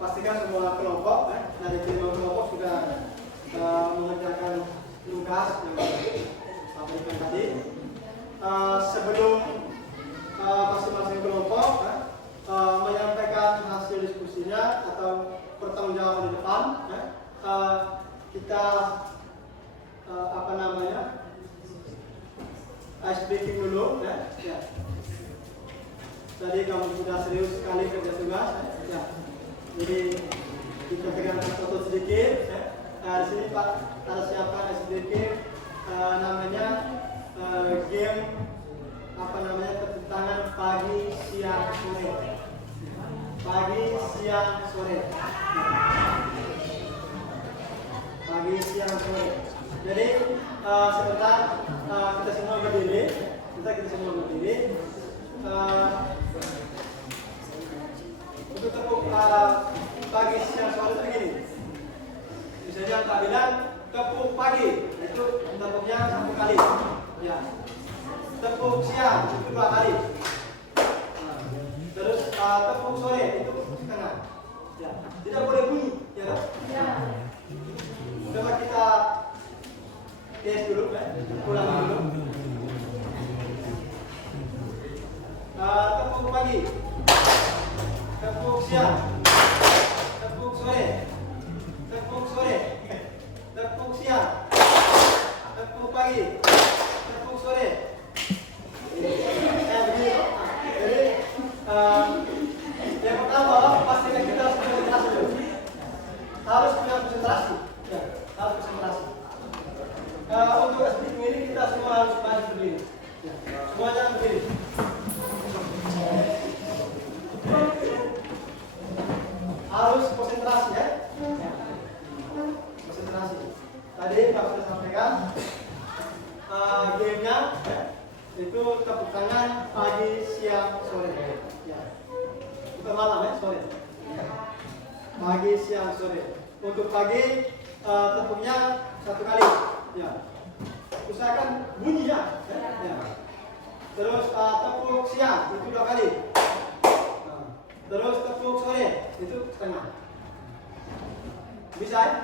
Pastikan semua kelompok dari kelima kelompok sudah mengerjakan tugas yang disampaikan tadi. Sebelum masing-masing kelompok menyampaikan hasil diskusinya atau pertanggungjawaban di depan, kita ice breaking dulu ya. Tadi kamu sudah serius sekali kerja tugas ya. Jadi kita pegang foto sedikit ya. Di sini Pak harus siapkan ice breaking namanya game pertentangan pagi siang sore. Pagi siang sore. Pagi siang sore. Jadi sebentar kita semua berdiri. Untuk tepuk pagi siang sore itu begini. Misalnya Pak bilang tepuk pagi itu tepuknya 1 kali. Ya. Tepuk siang itu 2 kali. Terus tepuk sore itu setengah. Ya. Tidak boleh bunyi, ya kan? Ya. Coba kita tes dulu, ulang dulu. Tepuk pagi, tepuk siang, tepuk sore, tepuk sore, tepuk siang, tepuk pagi, tepuk sore. Begini. Jadi yang pertama pastikan kita harus konsentrasi dulu. Harus punya konsentrasi. Ya, harus konsentrasi. Untuk speaking ini kita semua harus maju berdiri. Ya, semuanya berdiri. Harus konsentrasi ya. Konsentrasi. Tadi Pak sudah sampaikan gamenya itu tepuk tangan pagi, siang, sore. Ya. Bukan malam ya, sore. Pagi, siang, sore. Untuk pagi tepuknya 1 kali. Ya. Usahakan bunyinya. Ya. Terus tepuk siang itu 2 kali. Terus tepuk sore itu setengah. Bisa ya?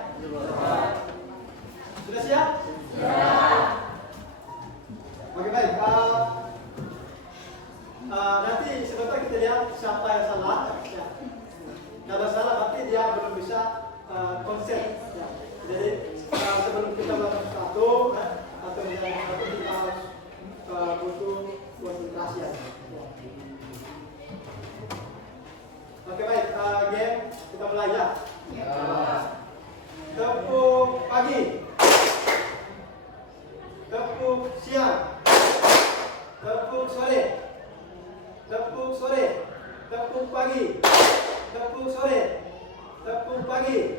Sudah siap? Oke baik. Nanti sebentar kita lihat siapa yang salah. Ya. Kalau salah berarti dia belum bisa konsep. Ya. Jadi sebelum kita melakukan sesuatu atau misalnya sesuatu kita harus butuh konsentrasi. Ya. Oke baik, game kita mulai ya. Tepuk pagi, tepuk siang, tepuk sore, tepuk sore, tepuk pagi, tepuk sore, tepuk pagi,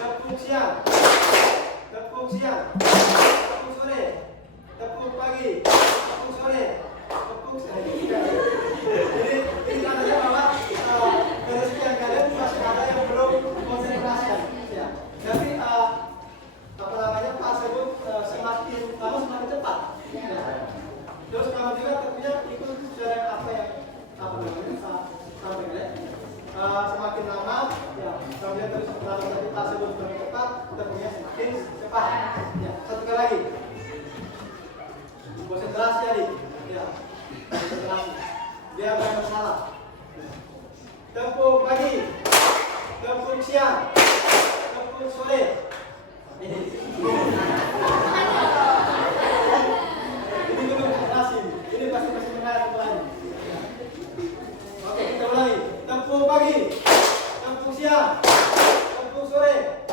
tepuk siang, tepuk siang, tepuk sore, tepuk pagi, tepuk sore, tepuk sore. Jadi ini tandanya bahwa dari sekian kalian masih ada yang belum konsentrasi ya. Tapi Pak sebut semakin lama semakin cepat. Ya. Terus kamu juga tentunya ikut sesuai apa yang sampaikan ya. Semakin lama ya, kemudian terus lama tadi Pak sebut semakin cepat, tentunya semakin cepat. Ya, 1 kali lagi. Konsentrasi tadi. Ya. Konsentrasi. Dia banyak masalah. Tepuk pagi, tepuk siang, tepuk sore. Ini belum konsentrasi. Ini pasti masih mengalir lagi. Oke, kita ulangi. Tepuk pagi, tepuk siang, tepuk sore.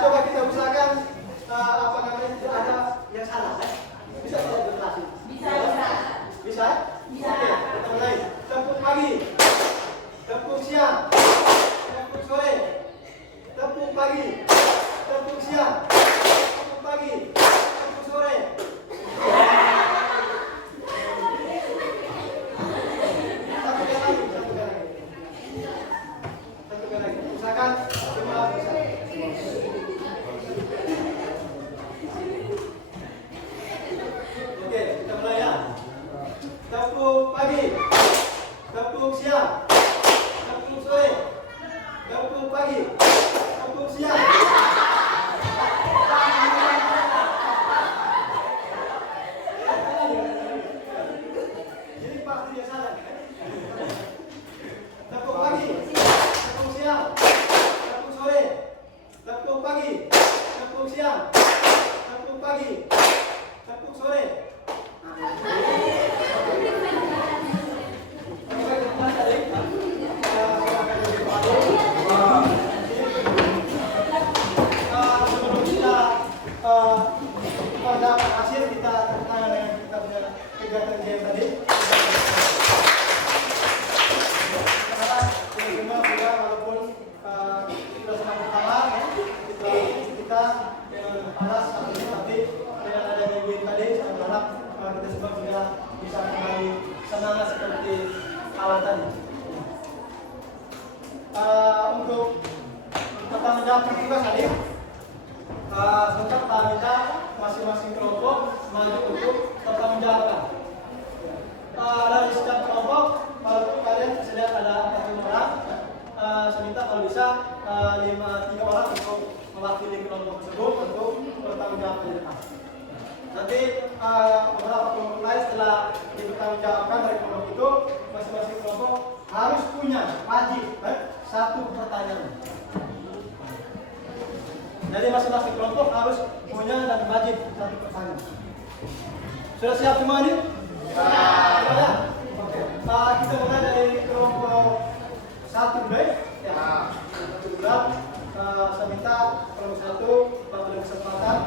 Coba kita usahakan tidak ada yang salah ya. Bisa tidak konsentrasi. awal tadi. Untuk pertanggungjawaban tugas tadi, sebentar minta masing-masing kelompok maju untuk pertanggungjawabkan. Dari setiap kelompok, kalau kalian bisa lihat ada 45 orang, saya minta kalau bisa 3 orang untuk mewakili kelompok tersebut untuk bertanggungjawab di depan. Nanti beberapa kelompok lain setelah dipertanggungjawabkan dari kelompok itu, masing-masing kelompok harus punya wajib satu pertanyaan. Jadi masing-masing kelompok harus punya dan wajib satu pertanyaan. Sudah siap semua ini? Ya. Oke. Kita mulai dari kelompok 1B. Ya. Sudah. Saya minta kelompok 1 pada kesempatan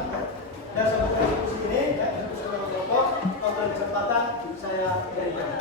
dan seperti diskusi ini, ya, diskusi kelompok pada kesempatan saya berikan.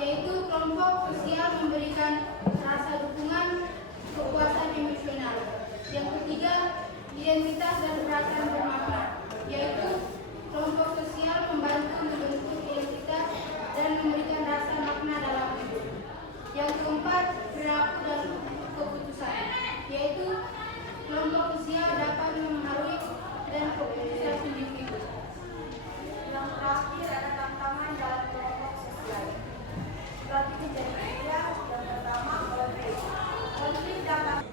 Yaitu kelompok sosial memberikan rasa dukungan, kepuasan emosi kelompok usia dapat mempengaruhi dan keputusan individu. Yang terakhir ada tantangan dalam kelompok sosial. Berarti menjadi tiga. Yang pertama konflik. Konflik dapat.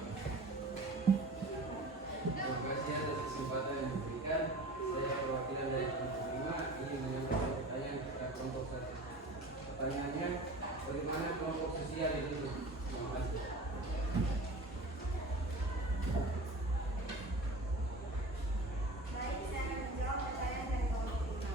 Terima kasih atas kesempatan yang diberikan. Saya perwakilan dari kelompok 5 ingin menyampaikan pertanyaan kepada kelompok 1. Pertanyaannya, bagaimana kelompok sosial dibentuk? Terima kasih. Baik, saya akan menjawab pertanyaan dari kelompok 5.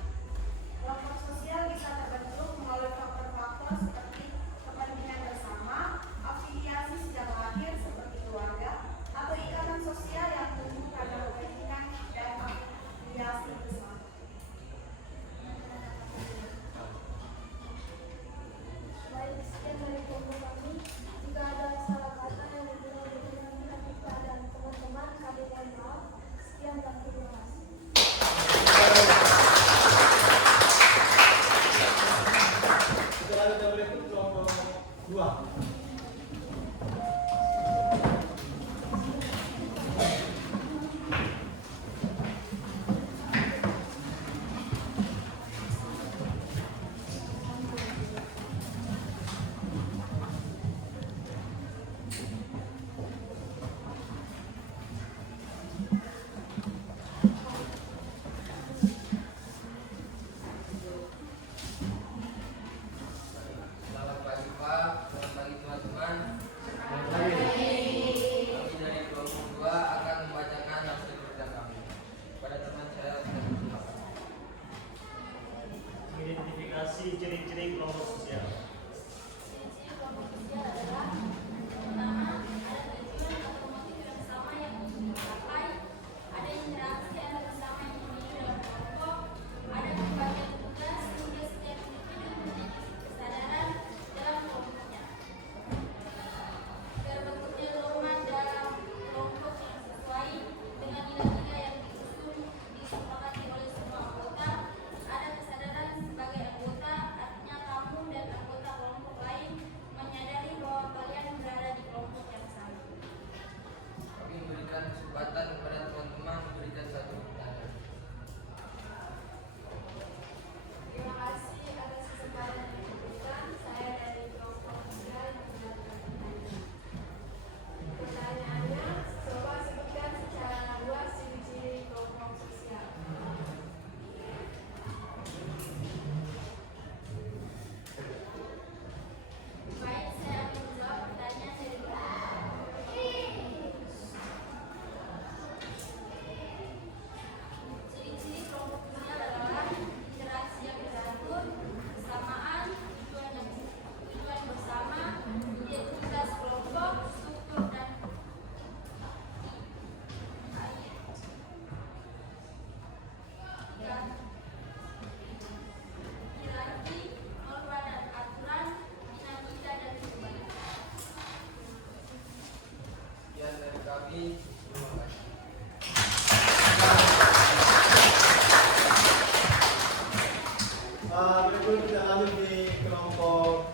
Kelompok sosial bisa terbentuk melalui faktor-faktor seperti kepentingan bersama, afiliasi sejak lahir seperti keluarga, atau ikatan sosial yang tumbuh karena kepentingan dan afiliasi bersama. Baik, sekian dari kelompok kami. Jika ada salah kata yang berkenan kepada teman-teman, kami mohon maaf. Sekian dan terima kasih. Kita lanjut yang berikut kelompok 2. Selamat pagi Pak, selamat pagi teman-teman. Kami dari kelompok 2 akan membacakan hasil kerja kami. Pada teman saya sudah bersilakan. Identifikasi ciri-ciri kelompok sosial. Ciri-ciri kelompok sosial adalah pertama, ada tujuan atau motif yang sama yang ingin dicapai, ada interaksi antar bersama yang dimiliki dalam kelompok, ada pembagian tugas sehingga setiap individu memiliki kesadaran dalam kelompoknya. Terbentuknya norma dalam kelompok yang sesuai dengan nilai-nilai yang diusung disepakati oleh semua anggota, ada kesadaran sebagai anggota, artinya kamu dan anggota kelompok lain menyadari bahwa kalian berada di kelompok yang sama. Kami memberikan kesempatan kepada teman-teman memberikan satu pertanyaan. Terima kasih atas kesempatan yang diberikan. Saya dari kelompok sosial mengajukan pertanyaan. Pertanyaannya, coba sebutkan secara luas ciri-ciri kelompok sosial. Baik, saya akan menjawab pertanyaan dari ciri-ciri kelompok sosial adalah interaksi yang teratur, kesamaan, tujuan bersama, identitas kelompok, struktur dan hierarki, norma dan aturan, dinamika dan perubahan. Sekian dari kami, terima kasih. Berikut kita lanjut di kelompok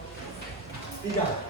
3.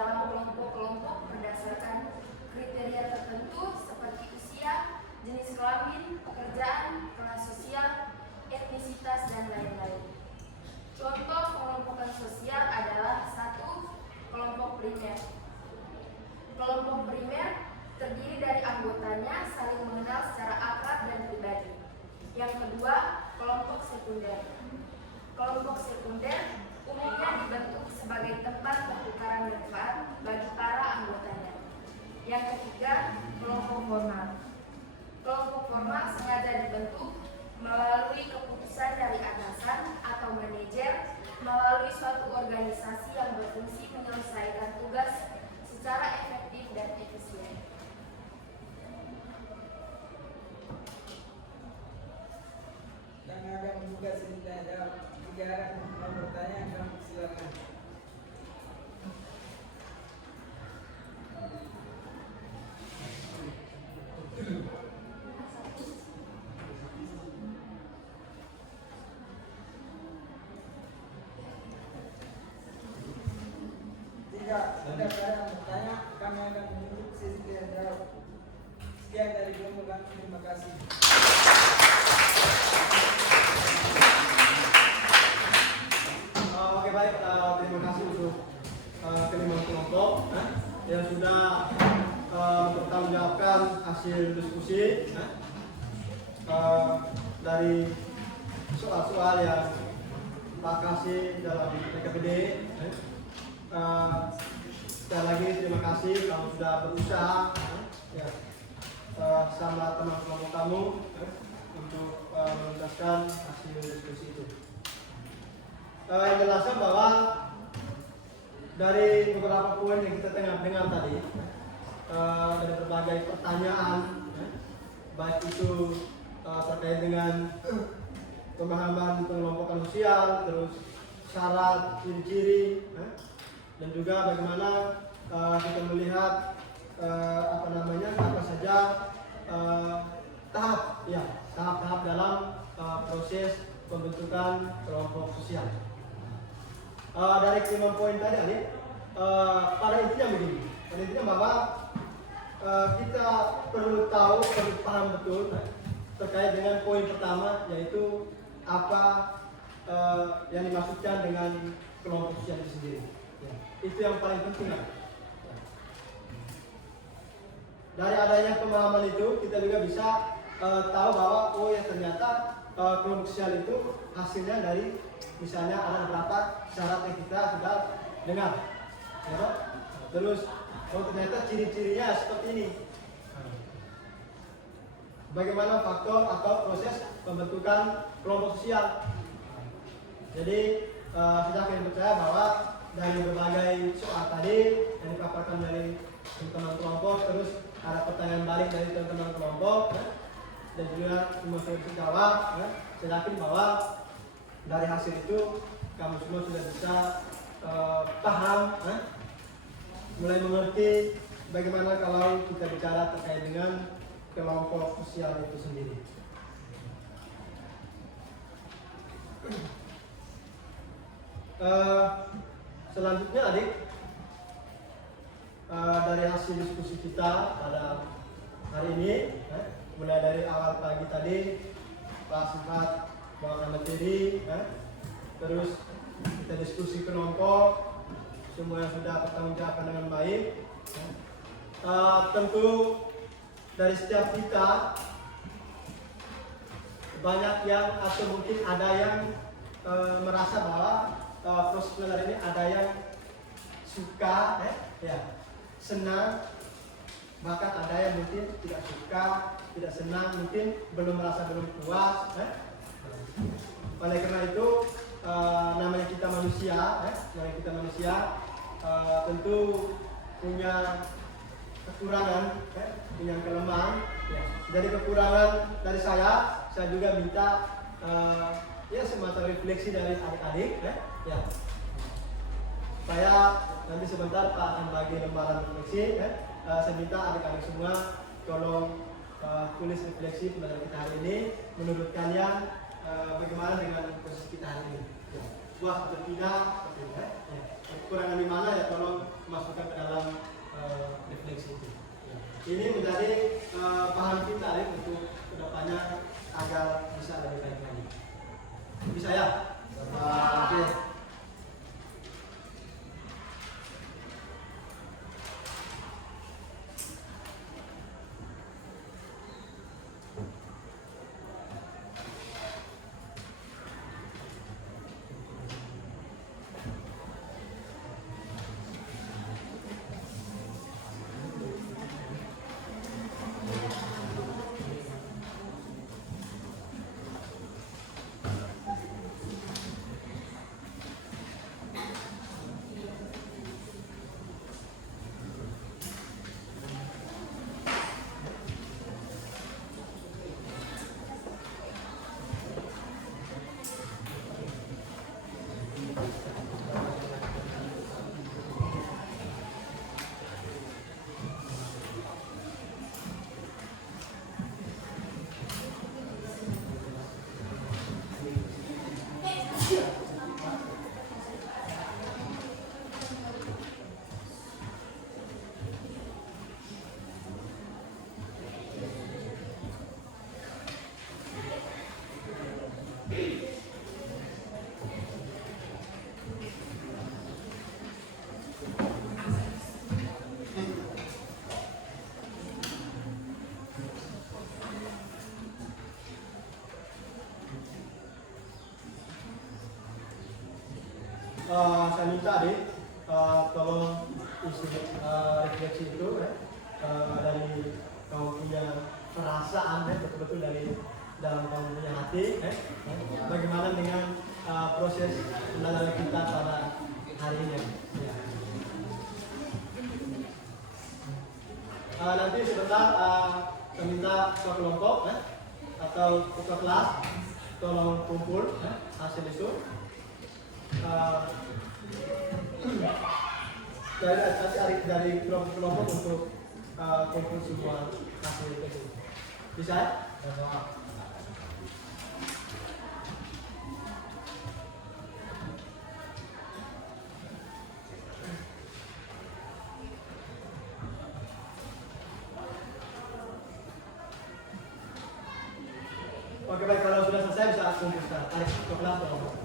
dalam kelompok-kelompok berdasarkan kriteria tertentu seperti usia, jenis kelamin, pekerjaan, kelas sosial, etnisitas, dan lain-lain. Contoh pengelompokan sosial adalah 1. Kelompok primer. Kelompok primer terdiri dari anggotanya saling mengenal secara akrab dan pribadi. Yang kedua, kelompok sekunder. Kelompok sekunder umumnya dibentuk sebagai tempat pertukaran manfaat bagi para anggotanya. Yang ketiga, kelompok formal. Kelompok formal sengaja dibentuk melalui keputusan dari atasan atau manajer melalui suatu organisasi yang berfungsi menyelesaikan tugas secara efektif dan efisien. Kami akan membuka sesi jawab. Jika ada yang mau bertanya, kami silakan. Jika sudah ada yang bertanya, kami akan menutup sesi jawab. Sekian dari kelompok kami. Terima kasih. Oke baik, terima kasih untuk kelima kelompok yang sudah bertanggungjawabkan hasil diskusi dari soal-soal yang Pak kasih dalam PKPD. Sekali lagi terima kasih kamu sudah berusaha sama teman kelompok kamu untuk menuntaskan hasil diskusi itu. Yang jelasnya bahwa dari beberapa poin yang kita dengar tadi, dari berbagai pertanyaan, baik itu terkait dengan pemahaman pengelompokan sosial, terus syarat, ciri-ciri, dan juga bagaimana kita melihat apa saja tahap-tahap dalam proses pembentukan kelompok sosial. Dari kelima poin tadi, pada intinya begini, pada intinya bahwa kita perlu paham betul terkait dengan poin pertama, yaitu apa yang dimaksudkan dengan kelompok sosial itu sendiri. Ya, itu yang paling penting. Dari adanya pemahaman itu, kita juga bisa tahu bahwa ternyata kelompok sosial itu hasilnya dari misalnya ada beberapa syarat yang kita sudah dengar, ya. Terus ternyata ciri-cirinya seperti ini. Bagaimana faktor atau proses pembentukan kelompok sosial. Jadi saya akan percaya bahwa dari berbagai soal tadi yang dipaparkan dari teman-teman kelompok, terus ada pertanyaan balik dari teman-teman kelompok, dan juga versi jawab, saya yakin bahwa dari hasil itu kamu semua sudah bisa paham, mulai mengerti bagaimana kalau kita bicara terkait dengan kelompok sosial itu sendiri. Selanjutnya adik, dari hasil diskusi kita pada hari ini, mulai dari awal pagi tadi Pak sempat bawakan materi, terus kita diskusi kelompok, semua yang sudah bertanggung jawab dengan baik. Tentu dari setiap kita banyak yang atau mungkin ada yang merasa bahwa proses belajar ini ada yang suka, senang, bahkan ada yang mungkin tidak suka, tidak senang, mungkin belum merasa belum puas. Oleh karena itu namanya kita manusia, tentu punya kekurangan, punya kelemahan. Dari kekurangan dari saya juga minta semacam refleksi dari adik-adik, supaya nanti sebentar Pak akan bagi lembaran refleksi. Saya minta adik-adik semua tolong tulis refleksi pada kita hari ini. Menurut kalian bagaimana dengan proses kita hari ini? Puas atau tidak? Kekurangan di mana ya tolong masukkan ke dalam refleksi itu. Ya. Ini menjadi paham kita ya, untuk kedepannya agar bisa lebih baik lagi. Bisa ya? Oke. Saya minta adik tolong isi refleksi itu dari kamu punya perasaan betul-betul dari dalam kamu punya hati bagaimana dengan proses pendalaman kita pada hari ini ya. Nanti sebentar saya minta ke kelompok atau ke kelas tolong kumpul hasil itu. Dari kelompok untuk kumpul semua hasil itu. Bisa? Oke baik, kalau sudah selesai bisa kumpul sekarang. Tarik ke kelas tolong.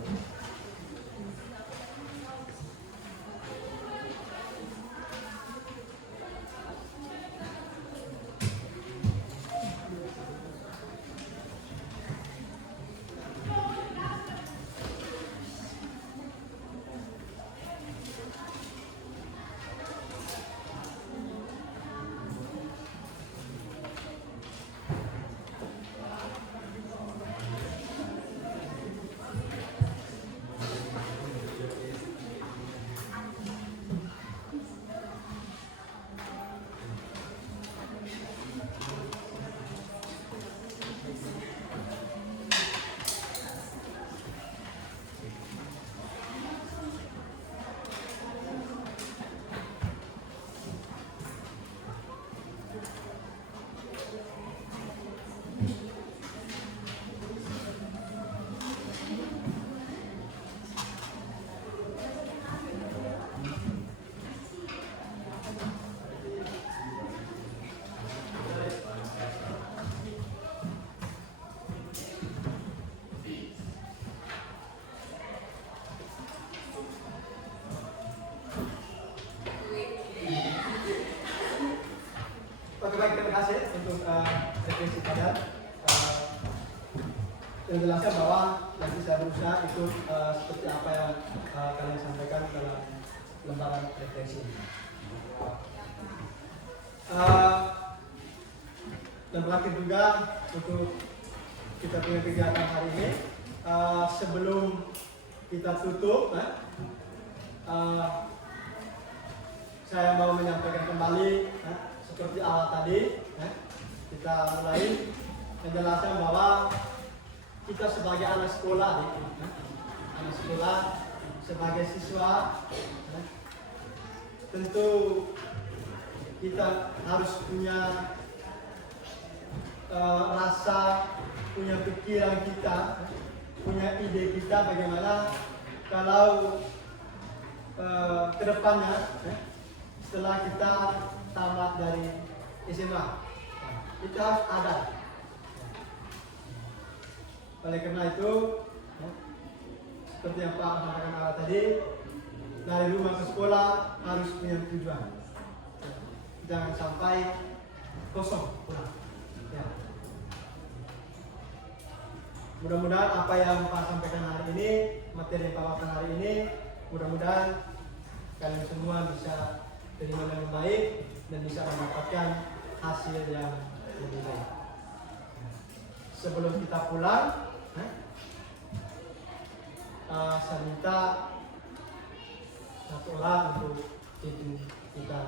Oke baik, terima kasih untuk refleksi kalian. Yang jelaskan bahwa nanti saya berusaha ikut seperti apa yang kalian sampaikan dalam lembaran refleksi. Dan terakhir juga untuk kita punya kegiatan hari ini, sebelum kita tutup, saya mau menyampaikan kembali seperti awal tadi, kita mulai menjelaskan bahwa kita sebagai anak sekolah, sebagai siswa, tentu kita harus punya rasa, punya pikiran kita, punya ide kita bagaimana kalau kedepannya setelah kita tamat dari SMA. Kita harus ada. Oleh karena itu, seperti yang Pak katakan awal tadi, dari rumah ke sekolah harus punya tujuan. Jangan sampai kosong pulang. Ya. Mudah-mudahan apa yang Pak sampaikan hari ini, materi yang Pak wawakan hari ini, mudah-mudahan kalian semua bisa terima dengan baik dan bisa mendapatkan hasil yang lebih baik. Sebelum kita pulang, saya minta satu orang untuk pimpin kita